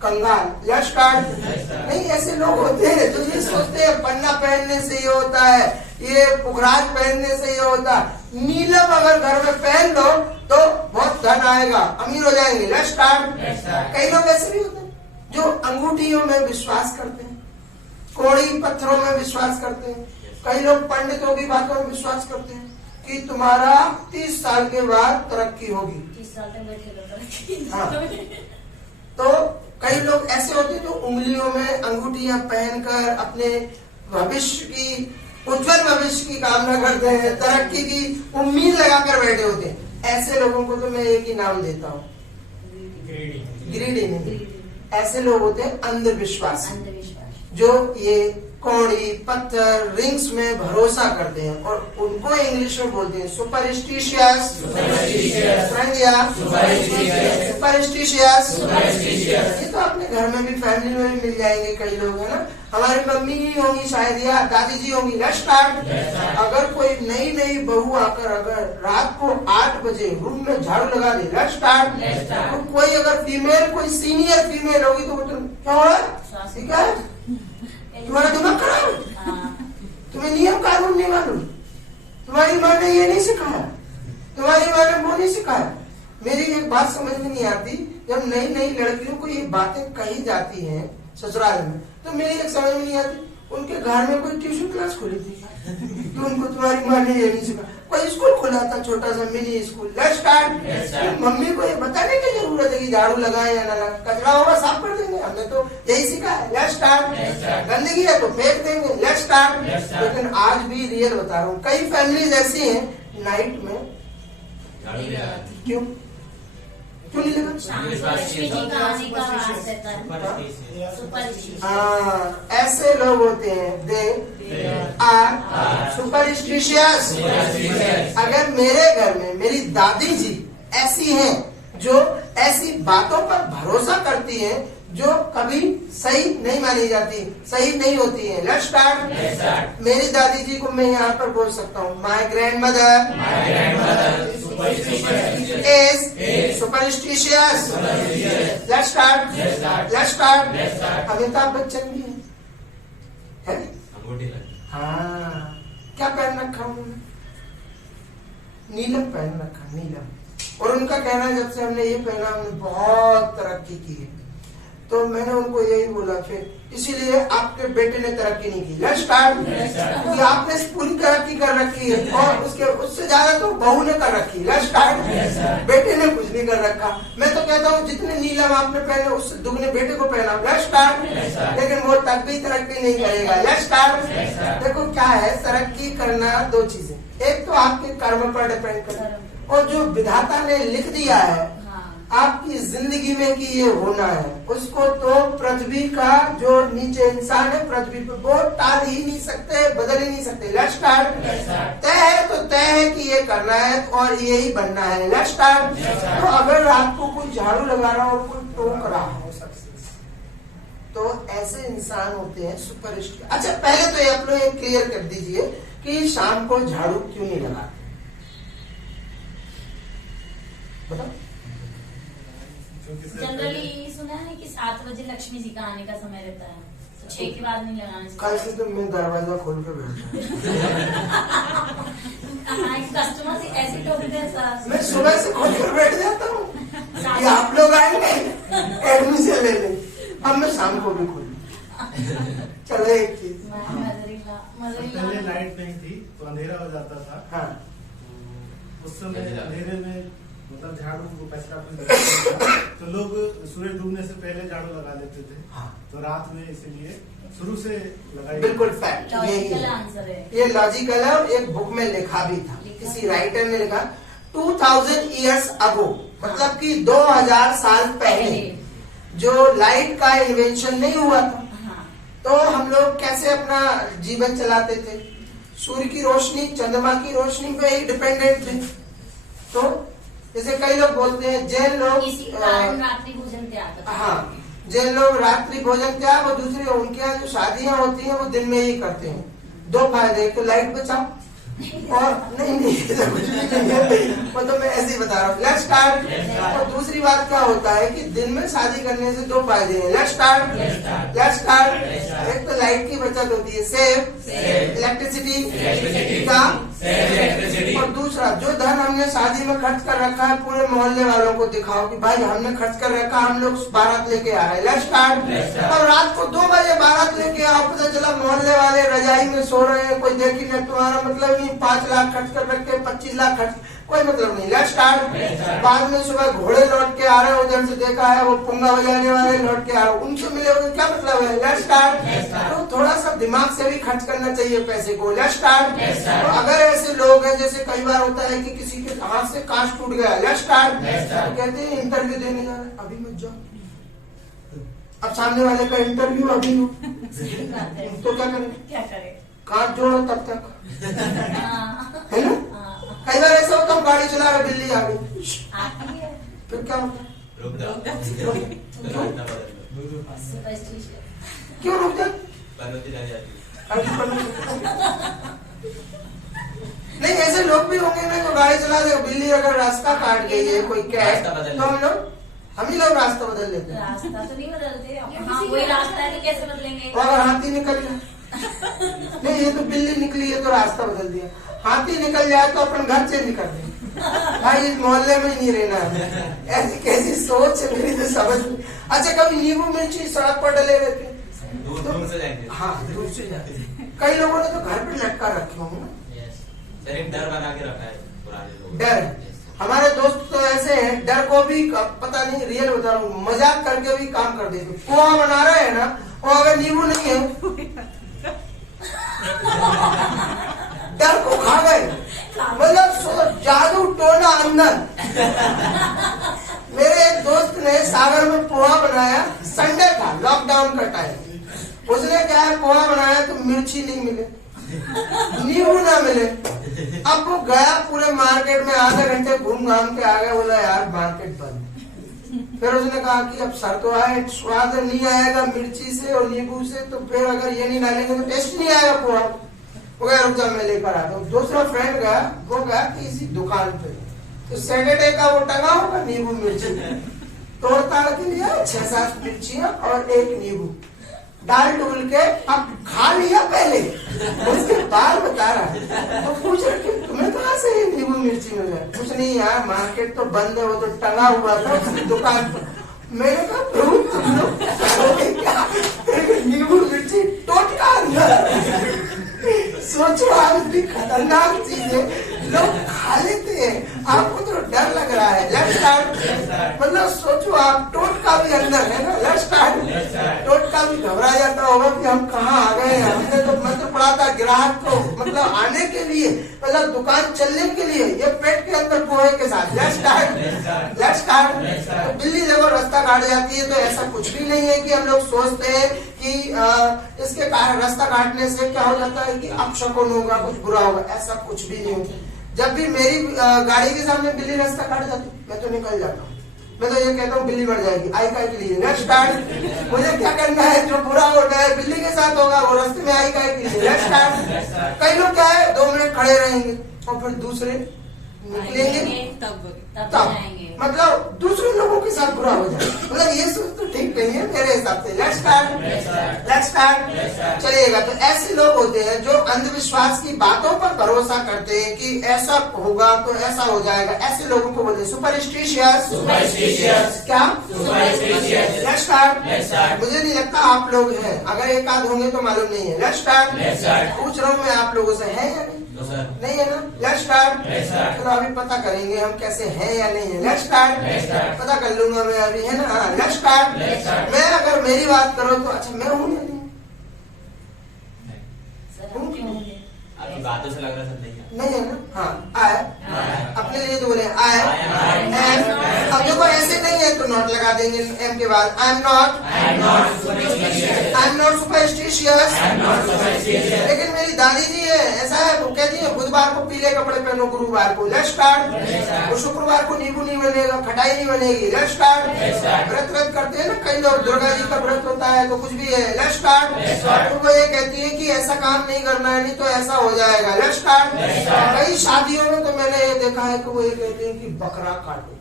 कंगाल, लेट्स स्टार्ट। नहीं, ऐसे लोग होते हैं जो ये सोचते हैं पन्ना पहनने से ये होता है, ये पुखराज पहनने से ये होता है। नीलम अगर घर में पहन लो तो बहुत धन आएगा, अमीर हो जाएंगे, लेट्स स्टार्ट। कई लोग ऐसे भी होते हैं जो अंगूठियों में विश्वास करते हैं, कौड़ी पत्थरों में विश्वास करते हैं। कई लोग पंडितों की बातों में विश्वास करते हैं कि तुम्हारा 30 साल के बाद तरक्की होगी, 30 साल तक बैठेगा। हाँ, तो कई लोग ऐसे होते हैं जो उंगलियों में अंगूठियां पहनकर अपने भविष्य की, उज्जवल भविष्य की कामना करते हैं, तरक्की की उम्मीद लगाकर बैठे होते हैं। ऐसे लोगों को तो मैं एक ही नाम देता हूँ, ग्रीडी नहीं, ऐसे लोग होते हैं अंधविश्वासी, जो ये कौड़ी पत्थर रिंग्स में भरोसा करते हैं और उनको इंग्लिश में बोलते हैं सुपरस्टिशियस। ये तो अपने घर में भी, फैमिली में भी मिल जाएंगे कई लोग, है ना। हमारी मम्मी ही होंगी शायद या दादी जी होंगी, लेट्स स्टार्ट। अगर कोई नई बहू आकर अगर रात को 8 बजे रूम में झाड़ू लगा दे, लेट्स स्टार्ट। तो कोई अगर फीमेल, कोई सीनियर फीमेल होगी तो क्या हो रहा है, तुम्हारा दिमाग खराब है, तुम्हें नियम कानून नहीं मालूम, तुम्हारी माँ ने ये नहीं सिखाया, तुम्हारी माँ ने वो नहीं सिखाया। मेरी एक बात समझ में नहीं आती, जब नई लड़कियों को ये बातें कही जाती हैं ससुराल में, तो मेरी एक समझ में नहीं आती, उनके घर में कोई ट्यूशन क्लास खुली थी तो उनको तुम्हारी माँ ने ये नहीं सिखाया। कोई स्कूल खुला था, छोटा सा mini school, let's start. Mummy को ये बताने की जरूरत है कि झाड़ू लगाए या ना लगाए, कचरा होगा साफ कर देंगे, हमने तो यही सीखा है, लेट्स स्टार्ट। गंदगी है तो फेंक देंगे, लेट्स स्टार्ट। लेकिन आज भी रियल बता रहा हूँ, कई फैमिलीज ऐसी हैं नाइट में क्यों नहीं लगा, ऐसे लोग होते हैं, दे आर सुपरस्टिशियस। अगर मेरे घर में मेरी दादी जी ऐसी हैं जो ऐसी बातों पर भरोसा करती हैं जो कभी सही नहीं मानी जाती, सही नहीं होती है, लेट्स स्टार्ट। मेरी दादी जी को मैं यहाँ पर बोल सकता हूँ, my grand mother is superstitious, let's start, let's start. Amitabh Bachchan भी है, हाँ, क्या पहन रखा उन्होंने, नीलम पहन रखा, नीलम। और उनका कहना है जब से हमने ये पहना हमने बहुत तरक्की की है, तो मैंने उनको यही बोला फिर इसीलिए आपके बेटे ने तरक्की नहीं की, लेट्स स्टार्ट। क्योंकि आपने पूरी तरक्की कर रखी है और उससे ज्यादा तो बहू ने कर रखी, लेट्स स्टार्ट। बेटे ने कुछ नहीं कर रखा। मैं तो कहता हूँ जितने नीलम आपने पहने उससे दुगने बेटे को पहना, लेट्स स्टार्ट। लेकिन वो तब भी तरक्की नहीं करेगा, लेट्स स्टार्ट। देखो क्या है, तरक्की करना 2 चीजें, एक तो आपके कर्म पर डिपेंड करता है और जो विधाता ने लिख दिया है आपकी जिंदगी में कि ये होना है, उसको तो पृथ्वी का जो नीचे इंसान है पृथ्वी पे वो टाल ही नहीं सकते, बदल ही नहीं सकते। Let's start. तय है तो तय है कि ये करना है और यही बनना है। Let's start. तो अगर आपको कोई झाड़ू लगा रहा हो और कोई टोक रहा हो तो ऐसे इंसान होते हैं सुपरस्टिशियस। अच्छा पहले तो ये आप लोग क्लियर कर दीजिए कि शाम को झाड़ू क्यों नहीं लगाते, बताओ। जनरली सुना है कि 7 बजे लक्ष्मी जी का आने का समय रहता है, तो 6 के बाद नहीं लगाना चाहिए। कल से तो मैं दरवाजा खोल के बैठा कस्टमर ऐसे टोकते हैं सर। मैं सुबह से खोल कर बैठ जाता हूँ, ये आप लोग आएंगे एडमिशन ले लें, अब मैं शाम को भी खोलूँ। चलो एक चीज, पहले लाइट नहीं थी तो अंधेरा हो जाता था। हाँ उस समय अंधेरे में मतलब झाड़ू को कचरा तो लोग सूरज डूबने से पहले झाड़ू लगा लेते थे। हाँ। तो रात में इसीलिए शुरू से लगाई। बिल्कुल फैक्ट, लॉजिकल आंसर है ये लॉजिकल है और एक बुक में लिखा भी था, किसी राइटर ने लिखा 2000 इयर्स अगो, मतलब कि 2000 साल पहले जो लाइट का इन्वेंशन नहीं हुआ था तो हम लोग कैसे अपना जीवन चलाते थे, सूर्य की रोशनी चंद्रमा की रोशनी पे ही डिपेंडेंट थे। तो जैसे कई लोग बोलते हैं जैन लोग इसी कारण रात्रि भोजन त्याग। हाँ, जैन लोग रात्रि भोजन त्याग और दूसरी उनके यहाँ जो शादियां होती हैं वो दिन में ही करते हैं। 2 फायदे, एक तो लाइट बचाओ और नहीं ऐसा कुछ नहीं है, मतलब मैं ऐसे ही बता रहा हूँ। Let's start. और दूसरी बात क्या होता है कि दिन में शादी करने से 2 फायदे हैं। Let's start. Let's start. एक तो लाइट की बचत होती है, सेव इलेक्ट्रिसिटी का, और दूसरा जो धन हमने शादी में खर्च कर रखा है पूरे मोहल्ले वालों को दिखाओ कि भाई हमने खर्च कर रखा, हम लोग बारात लेके आ रहे हैं। Let's start. और रात को 2 बजे बारात लेके आओ, पता चला मोहल्ले वाले रजाई में सो रहे हैं, कोई देखी नहीं, तुम्हारा मतलब 5 लाख खर्च कर रखे, 25 लाख खर्च, कोई मतलब नहीं। Let's start. बाद में सुबह घोड़े लौट के आ रहे हैं, उधर से देखा है वो पुंगा बजाने वाले लौट के आ रहे हैं, उनसे मिले हुए क्या मतलब है। Let's start. तो थोड़ा सा दिमाग से भी खर्च करना चाहिए पैसे को। Let's start. तो अगर ऐसे लोग हैं, जैसे कई बार होता है कि किसी के हाथ से कांच टूट गया, लेट्स स्टार्ट, तो कहते हैं इंटरव्यू देने जा रहे हैं, अभी मत जाओ, अब सामने वाले का इंटरव्यू अभी हो तो क्या करें, कांच जोड़ो तब तक, है ना। कई बार ऐसा होता है गाड़ी चला रहे बिल्ली आ गई, फिर क्या होता है, क्यों रुक जाए, नहीं ऐसे लोग भी होंगे ना जो गाड़ी चला रहे, बिल्ली अगर रास्ता काट गई है कोई कैब, तो हम ही लोग रास्ता बदल लेते हैं। रास्ता तो नहीं बदलते, हाँ, वही रास्ता है तो कैसे बदलेंगे। और अगर हाथी निकल जाए, नहीं ये तो बिल्ली निकली है तो रास्ता बदल दिया, हाथी निकल जाए तो अपन घर चेंज कर दें, भाई इस मोहल्ले में ही नहीं रहना है। ऐसी कैसी सोच है मेरी तो समझ में। अच्छा कभी नींबू मिर्ची सड़क पर डले रहते हैं, दूर से जाएंगे, हाँ दूर से जाते हैं। कई लोगों ने तो घर पे लटका रखे होंगे ना, डर बना के रखा है पुराने लोग। डर, हमारे दोस्त तो ऐसे हैं, डर को भी पता नहीं, रियल बता रहा हूँ, मजाक करके भी काम कर देते। पोहा बना रहे हैं ना, और अगर नींबू नहीं है डर को खा गए, मतलब जादू टोना अंदर। मेरे एक दोस्त ने सागर में पोहा बनाया, संडे था, लॉकडाउन का टाइम, उसने क्या है पोहा बनाया तो मिर्ची नहीं मिले, नींबू ना मिले। अब वो गया पूरे मार्केट में, आधे घंटे घूम घाम के आ गया, बोला यार मार्केट बंद। फिर उसने कहा कि अब सर तो आए, स्वाद नहीं आएगा मिर्ची से और नींबू से, तो फिर अगर ये नहीं डालेंगे तो टेस्ट नहीं आएगा पोहा। वो गया रुक जा मैं लेकर आता हूँ। दूसरा फ्रेंड गया, वो गया किसी दुकान पे, तो सैटरडे का वो टंगा होगा नींबू मिर्ची, तोड़ ताड़ के लिया 6-7 मिर्चियाँ और 1 नींबू, डाल डूल के अब खा लिया पहले, उसके बाद बता रहा है, तो पूछ रहे कि तुम्हें कहाँ से ये नींबू मिर्ची मिला। कुछ नहीं यार मार्केट तो बंद है, वो तो टंगा हुआ था उसकी दुकान पर। मैंने कहा प्रभु तुम लोग क्या नींबू मिर्ची टोटका अंदर। सोचो आप इतनी खतरनाक चीज है, लोग खा लेते हैं, आपको तो डर लग रहा है। Let's start. मतलब सोचो आप, टोटका भी अंदर है ना। Let's start. टोटका भी घबरा जाता होगा कि हम कहाँ आ गए हैं। हमने तो मंत्र पढ़ा था ग्राहक को मतलब आने के लिए, मतलब दुकान चलने के लिए, ये पेट के अंदर पोहे के साथ। Let's start. Let's start. काट जाती है, तो ऐसा कुछ भी नहीं है कि हम लोग सोचते हैं कि इसके कारण रास्ता काटने से क्या हो जाता है कि अपशकुन होगा, कुछ बुरा होगा, ऐसा कुछ भी नहीं होता। जब भी मेरी गाड़ी के सामने बिल्ली रास्ता काट जाती मैं तो निकल जाता हूँ, मैं तो ये कहता हूँ बिल्ली मर जाएगी, आई काय के लिए, नेक्स्ट स्टार्ट, मुझे क्या करना है, जो बुरा हो रहा है बिल्ली के साथ होगा वो रास्ते में आई काय के लिए, नेक्स्ट स्टार्ट। कई लोग क्या है 2 मिनट खड़े रहेंगे और फिर दूसरे निकलेंगे तब तब जाएंगे। मतलब दूसरे लोगों के साथ बुरा हो जाए, मतलब ये सोच तो ठीक नहीं है मेरे हिसाब से। लेट्स स्टार्ट चलिएगा। तो ऐसे लोग होते हैं जो अंधविश्वास की बातों पर भरोसा करते हैं कि ऐसा होगा तो ऐसा हो जाएगा, ऐसे लोगों को बोलते हैं सुपरस्टिशियस। क्या लेट्स स्टार्ट। मुझे नहीं लगता आप लोग हैं, अगर एक आध होंगे तो मालूम नहीं है। Let's start. पूछ रहा हूँ मैं आप लोगों से, है या नहीं? नहीं है ना? Let's start. चलो अभी पता करेंगे हम कैसे हैं या नहीं है। Let's start. पता कर लूंगा मैं अभी, है ना? Let's start. मैं अगर मेरी बात करो तो अच्छा मैं हूँ या नहीं? आपकी बातों से लग रहा है नहीं है ना? हाँ आए, अपने लिए तो बोले आए एम। अब देखो ऐसे नहीं है तो नॉट लगा देंगे एम के बाद। आई एम नॉट सुपरस्टिशियस। लेकिन मेरी दादी जी है, ऐसा है वो कहती है बुधवार को पीले कपड़े पहनो, गुरुवार को। Let's start. वो शुक्रवार को नींबू नहीं बनेगा, खटाई नहीं बनेगी। Let's start. व्रत करते हैं ना कई लोग, दुर्गा जी का व्रत होता है तो कुछ भी है। Let's start. तो वो ये कहती है कि ऐसा काम नहीं करना है, नहीं तो ऐसा हो जाएगा। Let's start. कई शादियों में तो मैंने ये देखा है कि वो ये कहते हैं कि बकरा काटो,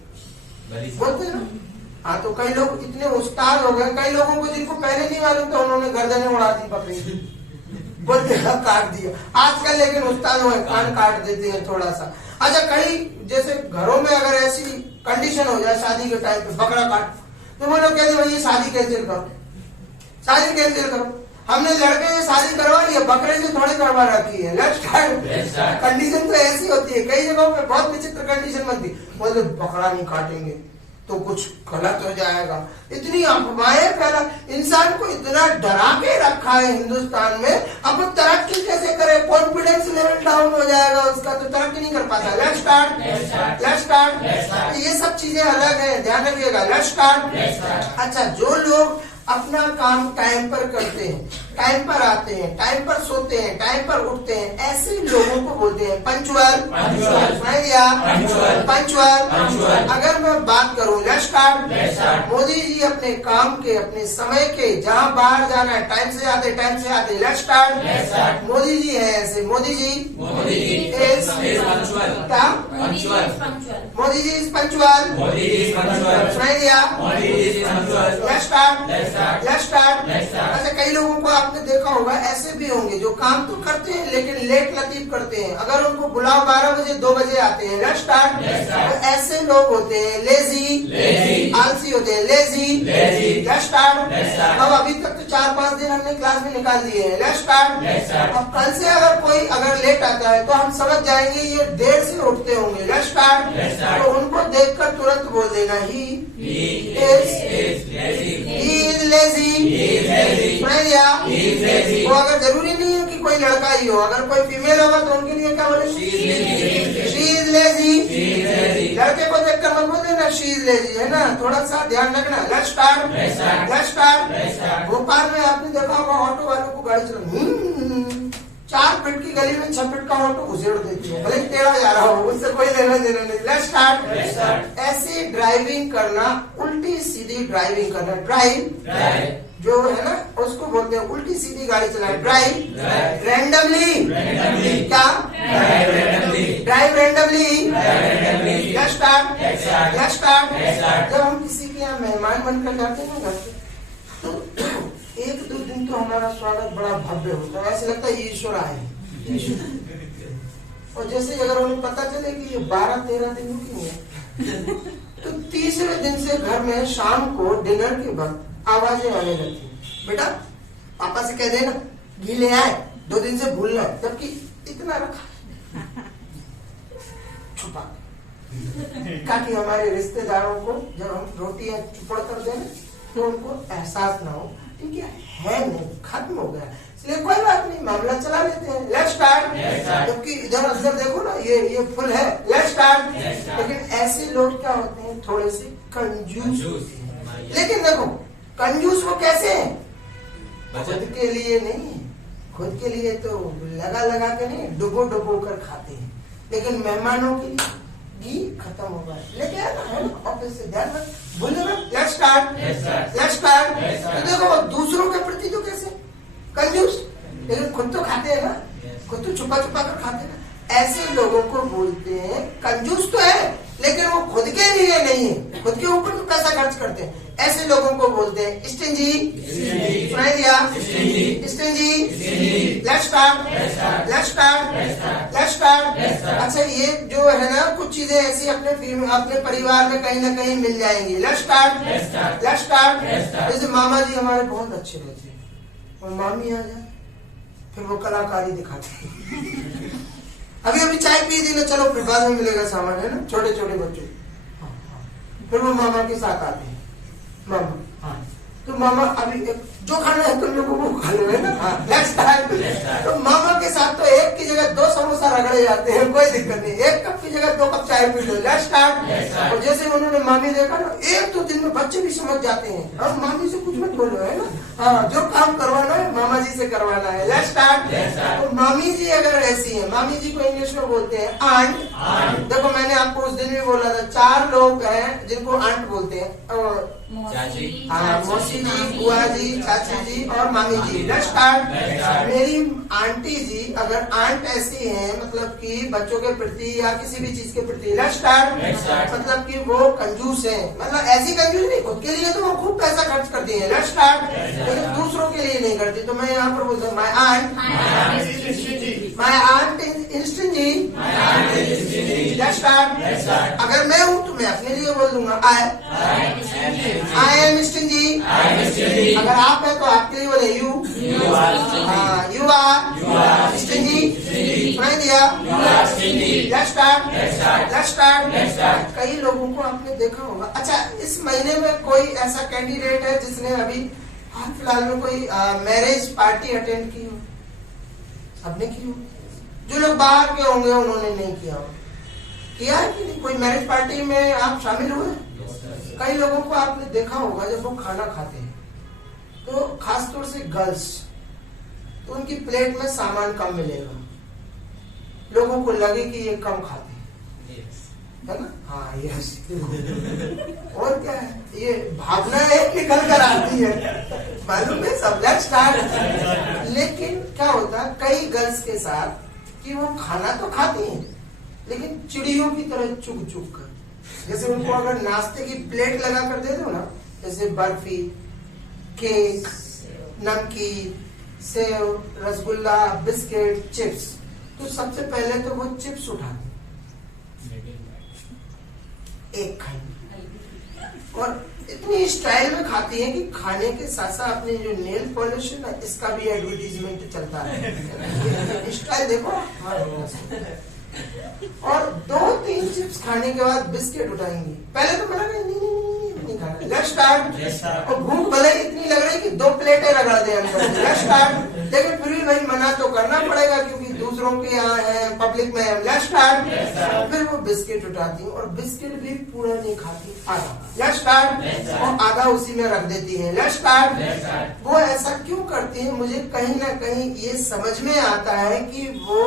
बोलते हैं ना? हाँ, तो कई लोग इतने उस्ताद हो गए, कई लोगों को जिनको पहले नहीं मालूम था उन्होंने गर्दनें उड़ा दी बकरी की, बोलते हैं काट दिया। आजकल लेकिन उस्ताद हो गए, कान काट देते हैं थोड़ा सा। अच्छा, कई जैसे घरों में अगर ऐसी कंडीशन हो जाए शादी के टाइम पे बकरा काट, तो वो लोग कहते भाई शादी कैंसिल करो, शादी कैंसिल करो। हमने लड़के से शादी करवा ली है, बकरे से थोड़ी करवा रखी है। Let's start. कंडीशन तो ऐसी होती है, कई जगहों पे बहुत विचित्र कंडीशन बनती है, बोलते बकरा नहीं काटेंगे तो कुछ गलत हो जाएगा। इतनी अफवाहें फैला, इंसान को इतना डरा के रखा है हिंदुस्तान में। अब वो तरक्की कैसे करे, कॉन्फिडेंस लेवल डाउन हो जाएगा उसका, तो तरक्की नहीं कर पाता। Let's start. ये सब चीजें अलग है, ध्यान रखिएगा। Let's start. अच्छा, जो लोग अपना काम टाइम पर करते हैं, टाइम पर आते हैं, टाइम पर सोते हैं, टाइम पर उठते हैं, ऐसे लोगों को बोलते हैं पंचुअल। पंचुअल। अगर मैं बात करूं, लेट्स स्टार्ट। मोदी जी अपने काम के, अपने समय के, जहां बाहर जाना है टाइम से आते, टाइम से आते। Let's start. मोदी जी है ऐसे, मोदी जी इज क्या? Modi ji is punctual. सुनाई दिया? Let's start. अच्छा, कई लोगों को आपने देखा होगा, ऐसे भी होंगे जो काम तो करते हैं लेकिन लेट लतीफ करते हैं। अगर उनको बुलाओ 12 बजे 2 बजे आते हैं। Let's start. तो ऐसे लोग होते हैं लेजी, आलसी होते हैं, लेजी। Let's start. अब अभी तक तो 4-5 दिन हमने क्लास में निकाल दिए हैं। Let's start. अब कल से अगर कोई लेट आता है तो हम समझ जाएंगे ये देर से उठते होंगे। Let's start. तो उनको देखकर तुरंत बोल देना ही इज लेजी। सुनाई दिया? वो अगर जरूरी नहीं है कि कोई लड़का ही हो, अगर कोई फीमेल होगा तो उनके लिए क्या बोले? She is lazy. लड़के को देखकर मत बोल देना शी इज लेजी, है ना? थोड़ा सा ध्यान रखना। Let's start. भोपाल में आपने देखा होगा ऑटो वालों को गाड़ी चला 4 फीट की गली में 6 फीट का ऑटो घुसेड़ देती है, भले टेढ़ा जा रहा हो, उससे कोई लेना देना नहीं। Let's start. ऐसी ड्राइविंग करना, उल्टी सीधी ड्राइविंग करना, ड्राइव जो है ना उसको बोलते हैं उल्टी सीधी गाड़ी चलाए। Drive randomly. क्या? Drive randomly. Let's start. जब हम किसी के यहाँ मेहमान बनकर जाते हैं ना घर पे, तो 1-2 दिन तो हमारा स्वागत बड़ा भव्य होता है, ऐसे लगता है ईश्वर आए। और जैसे अगर उन्हें पता चले कि ये 12-13 दिन की है, तो तीसरे दिन से घर में शाम को डिनर के वक्त आवाजें आने लगती, बेटा पापा से कह देना घी ले आए, 2 दिन से भूलना है, जबकि इतना रखा छुपा, ताकि हमारे रिश्तेदारों को जब हम रोटियां चुपड़ कर दें तो उनको एहसास ना हो कि है नहीं, खत्म हो गया, इसलिए कोई बात नहीं, मामला चला लेते हैं। Let's start. जबकि इधर अक्सर देखो ना ये फुल है। Let's start. लेकिन ऐसे लोग क्या होते हैं, थोड़े से कंजूस, लेकिन देखो कंजूस वो कैसे है, खुद बचत के लिए नहीं, खुद के लिए तो लगा लगा के नहीं, डुबो डुबो कर खाते हैं, लेकिन मेहमानों के लिए घी खत्म हो गया लेके आया ना, है ना, ऑफिस से ध्यान रख, बोलो ना, लेट्स स्टार्ट, लेट्स स्टार्ट। तो देखो दूसरों के प्रति तो कैसे कंजूस, लेकिन खुद तो खाते हैं ना, खुद तो छुपा छुपा कर खाते हैं ना। ऐसे लोगों को बोलते हैं कंजूस तो है लेकिन वो खुद के लिए नहीं है, खुद के ऊपर तो पैसा खर्च करते हैं, ऐसे लोगों को बोलते हैं स्टिंजी। सुनाई दिया, stingy. Let's start, let's start, let's start. अच्छा ये जो है ना कुछ चीजें ऐसी अपने परिवार में कहीं ना कहीं मिल जाएंगी। Let's start, let's start. जैसे मामा जी हमारे बहुत अच्छे रहते हैं और मामी आ जाए फिर वो कलाकारी दिखाते हैं। अभी अभी चाय पी दी ना, चलो फिर बाद में मिलेगा सामान, है ना, छोटे छोटे बच्चों। फिर वो मामा के साथ आते हैं, मामा तो मामा अभी जो खाना है तुम लोगों को खा लो, है ना। नेक्स्ट टाइम तो मामा के साथ तो एक की जगह 2 समोसा रगड़े जाते हैं, कोई दिक्कत नहीं, 1 कप की जगह 2 कप चाय पी लो। Let's start. और जैसे उन्होंने मामी देखा ना, एक तो दिन में बच्चे भी समझ जाते हैं, अब मामी से कुछ मत बोलो, है ना, हाँ जो काम करवाना है मामा जी से करवाना है। Let's start. तो मामी जी अगर ऐसी है, मामी जी को इंग्लिश में बोलते हैं आंट। देखो मैंने आपको उस दिन भी बोला था 4 लोग हैं जिनको आंट बोलते हैं, चाची, हाँ, मौसी जी, बुआ जी, चाची जी और मामी जी। Let's start. मेरी आंटी जी अगर आंट ऐसी है मतलब कि बच्चों के प्रति या किसी भी चीज के प्रति, लेट्स स्टार्ट, मतलब कि वो कंजूस है, मतलब ऐसी कंजूस नहीं, खुद के लिए तो वो खूब पैसा खर्च करती है। Let's start. लेकिन दूसरों के लिए नहीं करती। तो मैं यहाँ पर बोलता हूँ my aunt, my aunt is stingy. Let's start. अगर मैं हूँ तो मैं अपने लिए बोल दूंगा आई एम स्टिंजी। अगर आप है तो आपके लिए बोले यू आर स्टिंजी। सुनाई दिया। Let's start, let's start. कई लोगों को आपने देखा होगा। अच्छा इस महीने में कोई ऐसा कैंडिडेट है जिसने अभी हाल फिलहाल में कोई मैरिज पार्टी अटेंड की हो? सबने की हो। जो लोग बाहर के होंगे उन्होंने नहीं किया हो। किया है कि नहीं? कोई मैरिज पार्टी में आप शामिल हुए? कई लोगों को आपने देखा होगा जब वो खाना खाते हैं तो खासतौर से गर्ल्स, तो उनकी प्लेट में सामान कम मिलेगा, लोगों को लगे कि ये कम खाते हैं, है ना। हाँ यस। और क्या है, ये भावना एक निकल कर आती है, मालूम है सब। Let's start. लेकिन क्या होता है कई गर्ल्स के साथ कि वो खाना तो खाती हैं लेकिन चिड़ियों की तरह चुग चुग कर, जैसे उनको अगर नाश्ते की प्लेट लगा कर दे दो ना, जैसे बर्फी, केक, नमकीन, सेव, रसगुल्ला, बिस्किट, चिप्स, तो सबसे पहले तो वो चिप्स उठाते एक खाएंगे और इतनी स्टाइल में खाती है कि खाने के साथ साथ अपने जो नेल पॉलिश है ना इसका भी एडवर्टीजमेंट चलता है। स्टाइल देखो। और 2-3 चिप्स खाने के बाद बिस्किट उठाएंगी। पहले तो मना नहीं खाना। Let's start. और भूख भले इतनी लग रही कि 2 प्लेटें लगा दे अंदर। Let's start. लेकिन फिर भी भाई मना तो करना पड़ेगा क्योंकि दूसरों के यहाँ है, पब्लिक में है। Let's start. फिर वो बिस्किट उठाती और बिस्किट भी पूरा नहीं खाती, आधा। Let's start. और आधा उसी में रख देती है। Let's start. वो ऐसा क्यों करती है? मुझे कहीं ना कहीं ये समझ में आता है कि वो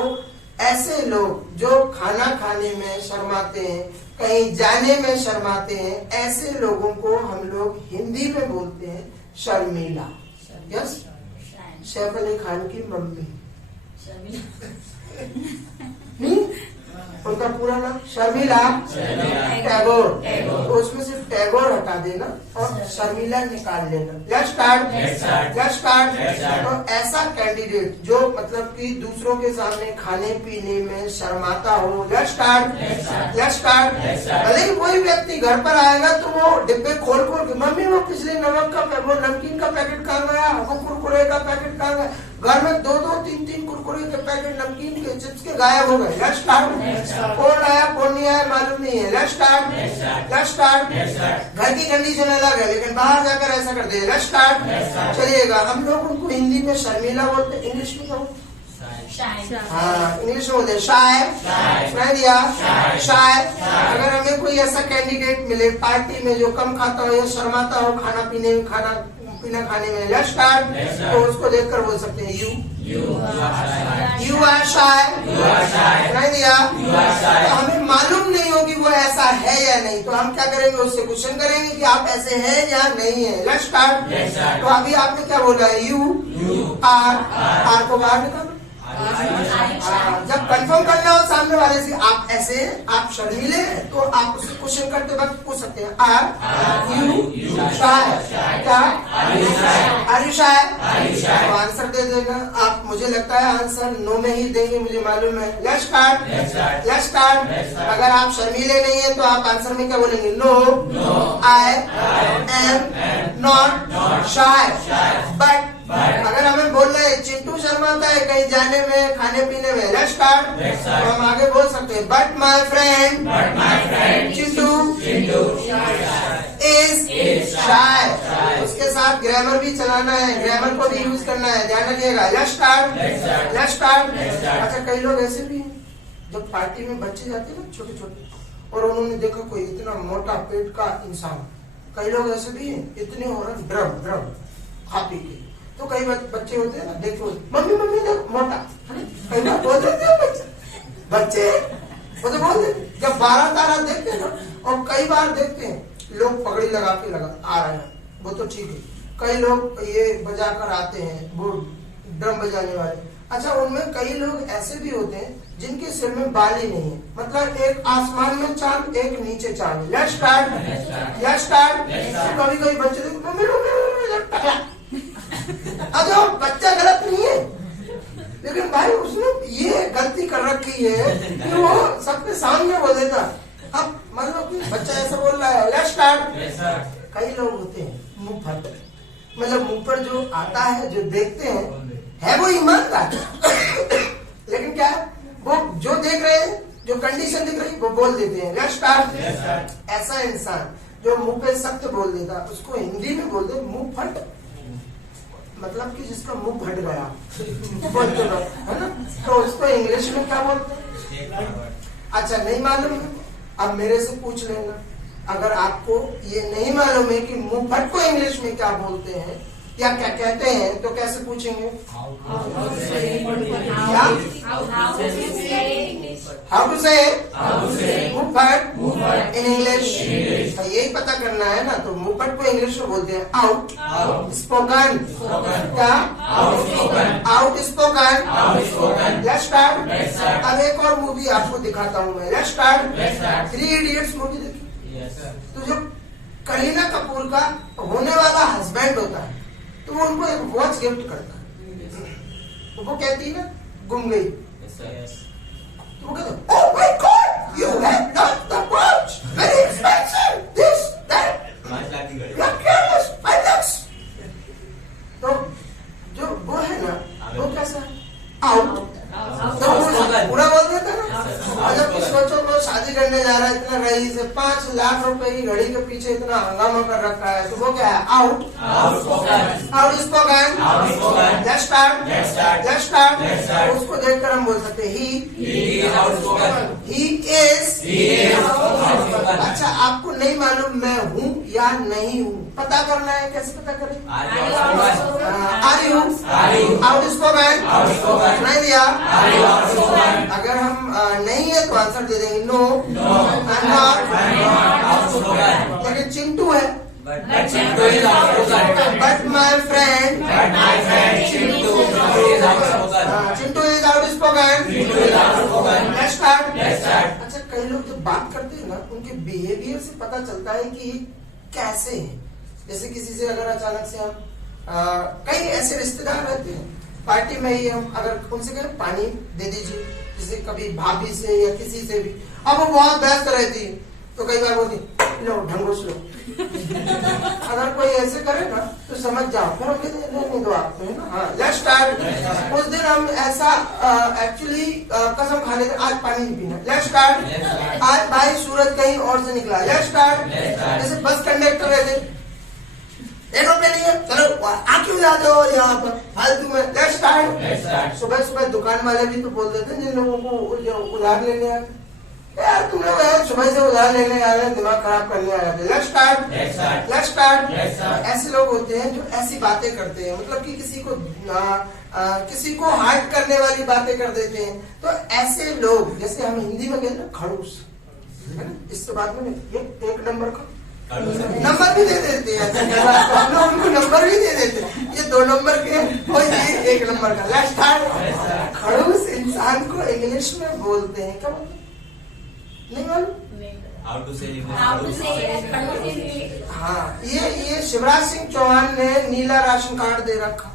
ऐसे लोग जो खाना खाने में शर्माते हैं, कहीं जाने में शर्माते हैं, ऐसे लोगों को हम लोग हिंदी में बोलते हैं शर्मिला। यस, सैफ अली खान की मम्मी उनका पूरा नाम शर्मिला टैगोर, तो उसमें से टैगोर हटा देना और शर्मिला निकाल लेना। Let's start, let's start. तो ऐसा कैंडिडेट जो मतलब कि दूसरों के सामने खाने पीने में शर्माता हो, लेट्स स्टार्ट, लेट्स स्टार्ट। भले ही कोई व्यक्ति घर पर आएगा तो वो डिब्बे खोल खोल के, मम्मी वो पिछले नमक का, वो नमकीन का पैकेट कहाँ गया, वो कुरकुरे का पैकेट कहाँ गया। घर में 2-2, 3-3 कुरकुरे के पैकेट, नमकीन के, चिप्स के गायब हो गए। Let's start. कौन आया कौन नहीं आया मालूम नहीं है। Let's start, let's start. घर की कंडीशन अलग है लेकिन बाहर जाकर ऐसा करते हैं। Let's start. चलिएगा, हम लोग उनको हिंदी में शर्मिला बोलते हैं, इंग्लिश में कहो शायद हाँ, इंग्लिश में बोलते हैं शाय। सुनाई दिया? शाय। अगर हमें कोई ऐसा कैंडिडेट मिले पार्टी में जो कम खाता हो या शर्माता हो खाना पीना खाने में, लेट्स स्टार्ट, तो उसको देखकर बोल सकते हैं यू आर शाय। सुनाई दिया? तो हमें मालूम नहीं हो कि वो ऐसा है या नहीं, तो हम क्या करेंगे, उससे क्वेश्चन करेंगे कि आप ऐसे हैं या नहीं है। Let's start. तो अभी आपने क्या बोला है, यू आर को बाहर निकालो। जब कंफर्म करना हो सामने वाले से आप ऐसे आप शर्मीले हैं, तो आप उससे क्वेश्चन करते वक्त पूछ सकते हैं आर यू शाय, क्या आर यू शाय, तो आंसर दे देगा आप। मुझे लगता है आंसर नो में ही देंगे, मुझे मालूम है। Let's start. अगर आप शर्मीले नहीं है तो आप आंसर में क्या बोलेंगे, no I am not shy but. अगर हमें बोल रहे हैं चिंटू शर्माता है कहीं जाने में खाने पीने में, लेट्स स्टार्ट, तो हम आगे बोल सकते हैं but my friend Chintu is शाय। उसके साथ ग्रामर भी चलाना है, ग्रामर को भी यूज करना है, ध्यान रखिएगा। Let's start. अच्छा, कई लोग ऐसे भी हैं जब पार्टी में बच्चे जाते हैं ना छोटे छोटे, और उन्होंने देखा कोई इतना मोटा पेट का इंसान, कई लोग ऐसे भी हैं इतने हो रहे ड्रम खा पी के, तो कई बच्चे होते हैं ना, देखो मम्मी देखो मोटा, कई बार बोल देते हैं बच्चे वो तो बोल देते। जब 12 तारा देखते हैं ना, और कई बार देखते हैं लोग पगड़ी लगा के आ रहे हैं, वो तो ठीक है। कई लोग ये बजा कर आते हैं, वो ड्रम बजाने वाले। अच्छा, उनमें कई लोग ऐसे भी होते हैं जिनके सिर में बाल ही नहीं है, मतलब एक आसमान में चांद एक नीचे चांद। Let's start. कभी कभी बच्चे देखो मम्मी अरे बच्चा गलत नहीं है, लेकिन भाई उसने ये गलती कर रखी है कि वो सबके सामने बोल देता। अब मतलब कि बच्चा ऐसा बोल रहा है, लेट्स स्टार्ट। कई लोग होते हैं मुंह फट, मतलब मुंह पर जो आता है जो देखते हैं है वो ईमानदार लेकिन क्या है वो जो देख रहे हैं, जो कंडीशन दिख रही वो बोल देते हैं। Let's start. ऐसा इंसान जो मुंह पे सख्त बोल देता, उसको हिंदी में बोलते मुंह फट, मतलब कि जिसका मुंह फट गया बोलते लोग, है ना, तो उसको इंग्लिश में क्या बोलते हैं? अच्छा, नहीं मालूम है, अब मेरे से पूछ लेना। अगर आपको ये नहीं मालूम है कि मुंह फट को इंग्लिश में क्या बोलते हैं या क्या कहते हैं, तो कैसे पूछेंगे? हाउ टू से मुंह फट इन इंग्लिश। यही पता करना है ना, तो मुंह फट को इंग्लिश में बोलते हैं आउट स्पोकन। क्या? Out spoken. Let's start. अब एक और मूवी आपको दिखाता हूँ मैं। Let's start. 3 इडियट्स मूवी देखी, तो जो करीना कपूर का होने वाला हस्बैंड होता है, तो वो उनको एक वॉच गिफ्ट करता है, तो वो कहती है ना गुम गई, तो वो कहता oh my God you have lost the watch, very expensive, this that, you are careless, 5 lakhs। तो जो वो है ना, वो कैसा आउट, तो पूरा बोल देता है ना। जब सोचो वो शादी करने जा रहा है, इतना रईस है, 5 लाख रुपए की घड़ी के पीछे इतना हंगामा कर रखा है, तो वो क्या है? Out spoken. Let's start. उसको देखकर हम बोल सकते हैं ही इज। अच्छा, आपको नहीं मालूम मैं हूँ या नहीं हूँ, पता करना है। कैसे पता करें? Are you outspoken. नहीं दिया? अगर हम नहीं है तो आंसर दे देंगे नो आई एम नॉट। लेकिन चिंटू है, but my friend Chintu is out spoken. Let's start. अच्छा, कई लोग जब बात करते हैं ना, उनके बिहेवियर से पता चलता है कि कैसे है। जैसे किसी से अगर अचानक से हम कई ऐसे रिश्तेदार रहते हैं पार्टी में ही, हम अगर उनसे कहें पानी दे दीजिए, जैसे कभी भाभी से या किसी से भी, अब वो बहुत व्यस्त रहती है, तो कई बार बोलती लो ढंगोस लो अगर कोई ऐसे करे ना तो समझ जाओ, फिर हम कहते नहीं दो आप, है ना। हाँ, लेट्स स्टार्ट। उस दिन हम ऐसा एक्चुअली कसम खा लेते आज पानी नहीं पीना। Let's start. आज भाई सूरज कहीं और से निकला। Let's start. जैसे बस कंडक्टर रहते 1 रुपया नहीं है, चलो आ क्यों जाते हो यहाँ पर फालतू में। Let's start. सुबह सुबह दुकान वाले भी तो बोल देते हैं जिन लोगों को उधार लेने आए, यार तुम लोग सुबह से उधार लेने आ रहे हैं, दिमाग खराब करने आ रहे हैं। Let's start. ऐसे लोग होते हैं जो ऐसी बातें करते हैं, मतलब कि किसी को हर्ट करने वाली बातें कर देते हैं। तो ऐसे लोग, जैसे हम हिंदी में कहते हैं खड़ूस, है ना, इसके बाद में ये 1 नंबर का नंबर भी दे देते हैं, हम लोग उनको नंबर भी दे देते हैं, ये 2 नंबर के और ये 1 नंबर का। Let's start. खड़ूस इंसान को इंग्लिश में बोलते हैं, क्या बोलते हैं? नहीं मालूम? हाउ टू से हाँ, ये शिवराज सिंह चौहान ने नीला राशन कार्ड दे रखा,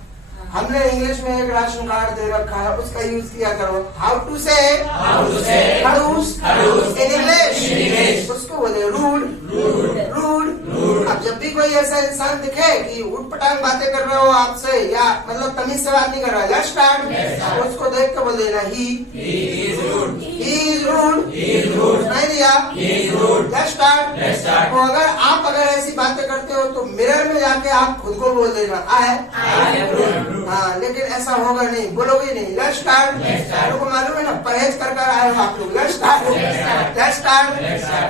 हमने इंग्लिश में एक राशन कार्ड दे रखा है, उसका यूज किया करो। हाउ टू से खड़ूस इन इंग्लिश, उसको बोले रूड। अब जब भी कोई ऐसा इंसान दिखे कि उठ पटांग बातें कर रहा हो आपसे, या मतलब तमीज से बात नहीं कर रहा है, लेट्स स्टार्ट, उसको देख के बोल देना ही इज रूड। नहीं दिया, लेट्स स्टार्ट। तो अगर ऐसी बातें करते हो तो मिरर में जाके आप खुद को बोल देना आई एम रूड। हाँ, लेकिन ऐसा होगा नहीं, बोलोगे नहीं। Let's start. लोगों को मालूम है ना, परहेज कर आए हो आप लोग। Let's start.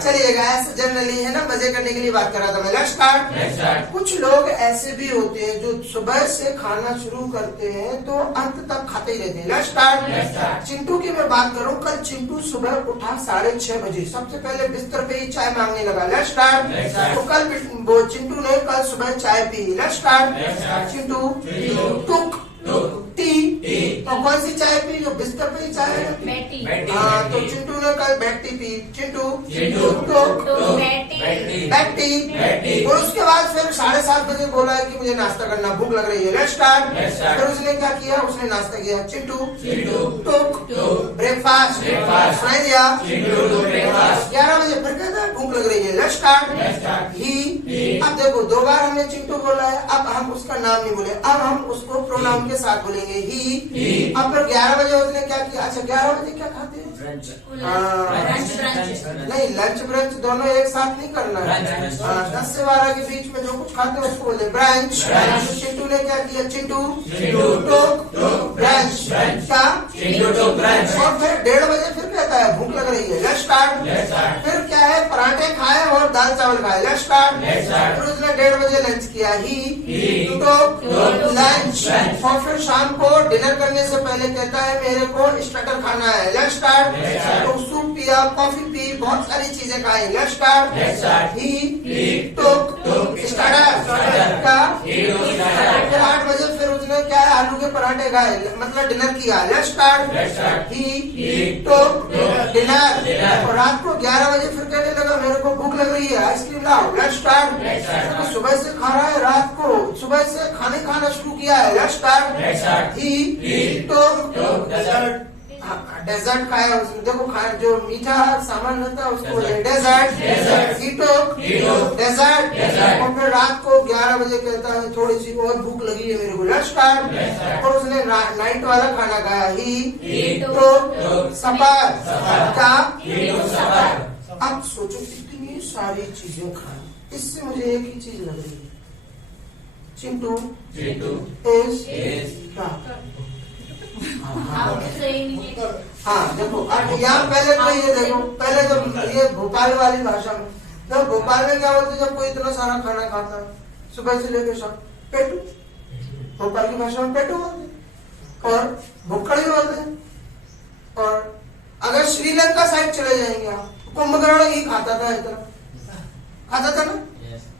चलिएगा, ऐसे जनरली है ना, मजे करने के लिए बात कर रहा था मैं। Let's start. कुछ लोग ऐसे भी होते हैं जो सुबह से खाना शुरू करते हैं तो अंत तक खाते ही रहते हैं। Let's start. चिंटू की मैं बात करूं, कल चिंटू सुबह उठा 6:30 बजे, सबसे पहले बिस्तर पे ही चाय मांगने लगा। Let's start. तो कल चिंटू ने कल सुबह चाय P. Let's start. Chintu T, तो कौन सी चाय पी? जो बिस्तर पे ही चाय है। हाँ, तो चिंटू ने कल बैठ टी पी। चिंटू बैठ टी। और उसके बाद फिर 7:30 बजे बोला है कि मुझे नाश्ता करना, भूख लग रही है। Let's start. फिर उसने क्या किया? उसने नाश्ता किया। चिंटू ब्रेकफास्ट सुनाई दिया। 11 बजे फिर कहता है भूख लग रही है। Let's start. ही, अब देखो 2 बार हमने चिंटू बोला है, अब हम उसका नाम नहीं बोले, अब हम उसको प्रोनाउन के साथ बोलेंगे ही। अब फिर 11 बजे उसने क्या किया? अच्छा, 11 बजे क्या खाते हैं? नहीं, लंच ब्रंच दोनों एक साथ नहीं करना है। 10 से 12 के बीच में जो कुछ खाते हैं उसको बोले ब्रंच। चिंटू ने क्या किया? चिंटू टोक ब्रंच का। और फिर 1:30 बजे फिर कहता है भूख लग रही है। Let's start. फिर क्या है? पराठे खाए और दाल चावल खाए। Let's start. फिर उसने 1:30 बजे लंच किया। ही टोक लंच। और फिर शाम को डिनर करने से पहले कहता है मेरे को स्टार्टर खाना है। Let's start. तो सूप पिया, कॉफी पी, बहुत सारी चीजें खाई। Let's start. He took starter का। फिर 8 बजे फिर उसने क्या है? आलू के पराठे खाए, मतलब डिनर किया। Let's start. He took dinner. और रात को 11 बजे फिर कहने लगा मेरे को भूख लग रही है, आइसक्रीम लाओ। Let's start. तो सुबह से खा रहा है, रात को सुबह से खाना शुरू किया है। Let's start. He took dessert खाया उसने। देखो जो मीठा सामान रहता है उसको डेजर्ट। ही टोक डेजर्ट। और फिर रात को 11 बजे कहता है थोड़ी सी और भूख लगी है मेरे को। Let's start. और उसने नाइट वाला खाना खाया। ही टोक सपर का। अब सोचो इतनी सारी चीजें खाई, इससे मुझे एक ही चीज लग रही है, चिंटू इज हाँ। देखो यहाँ पहले तो ये देखो, पहले तो ये भोपाल वाली भाषा में, तो भोपाल में क्या होता है जब कोई इतना सारा खाना खाता है सुबह से लेकर शाम, पेटू। भोपाल की भाषा में पेटू बोलते हैं और भुक्कड़ भी बोलते हैं। और अगर श्रीलंका साइड चले जाएंगे आप, कुंभकर्ण ही खाता था, इतना खाता था ना।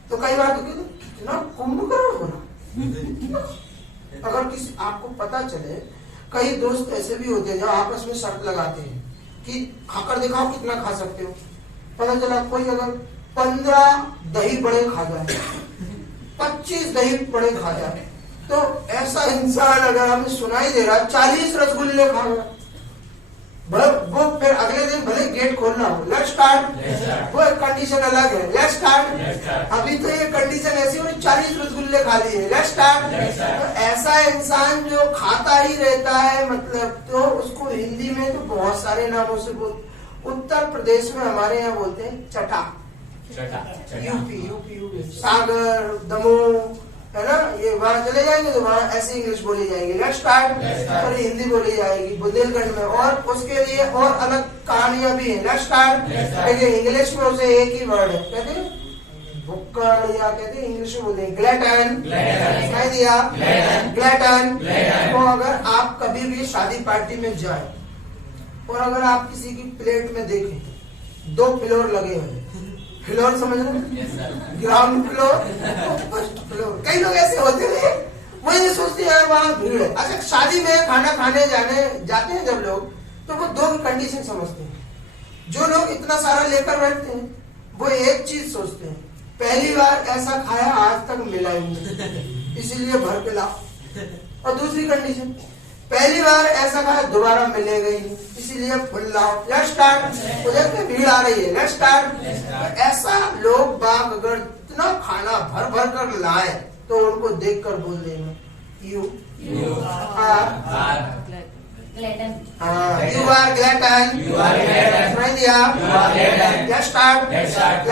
तो कई बार तो कितना कुंभकर्ण होना। अगर किसी आपको पता चले, कई दोस्त ऐसे भी होते हैं जो आपस में शर्त लगाते हैं कि खाकर दिखाओ कितना खा सकते हो। पता चला कोई अगर 15 दही बड़े खा जाए, 25 दही बड़े खा जाए, तो ऐसा इंसान अगर हमें सुनाई दे रहा 40 रसगुल्ले खा गया, वो फिर अगले दिन भले गेट खोलना हो। Let's start. वो एक कंडीशन अलग है। Let's start. अभी तो ये कंडीशन ऐसी हो 40 रसगुल्ले खा लिए। Let's start. तो ऐसा इंसान जो खाता ही रहता है, मतलब तो उसको हिंदी में तो बहुत सारे नामों से उत्तर प्रदेश में हमारे यहाँ बोलते हैं चटा। यूपी सागर, दमोह, है ना, ये वहां चले जाएंगे तो वहां ऐसी इंग्लिश बोली जाएगी, लेट्स स्टार्ट, और हिंदी बोली जाएगी बुंदेलखंड में। और उसके लिए और अलग कहानियां भी है। लेट्स स्टार्ट देखिए, इंग्लिश में उसे एक ही वर्ड है, कहते हैं बुक्कड़, या कहते हैं इंग्लिश में बोलते हैं ग्लैटन, सुनाई दिया, ग्लैटन। तो अगर आप कभी भी शादी पार्टी में जाए और अगर आप किसी की प्लेट में देखें 2 फ्लोर लगे हुए, फ्लोर समझ रहे हैं, yes sir. Ground floor, first floor, कई लोग ऐसे होते हैं, वो ये सोचते हैं यार वहां भीड़ है। अच्छा, शादी में खाना खाने जाते हैं जब लोग, तो वो 2 कंडीशन समझते हैं। जो लोग इतना सारा लेकर बैठते हैं वो एक चीज सोचते हैं, पहली बार ऐसा खाया आज तक मिला ही नहीं, इसीलिए भर के लाओ। और दूसरी कंडीशन, पहली बार ऐसा खाया दोबारा मिलेगा ही नहीं, इसीलिए फुल लाओ। लेट्स स्टार्ट, मुझे भीड़ आ रही है, लेट्स स्टार्ट। ऐसा लोग बाग अगर इतना खाना भर भर कर लाए तो उनको देखकर बोल देना you are glutton. You are glutton, You are glad. सुनाई दिया, लेट्स स्टार्ट।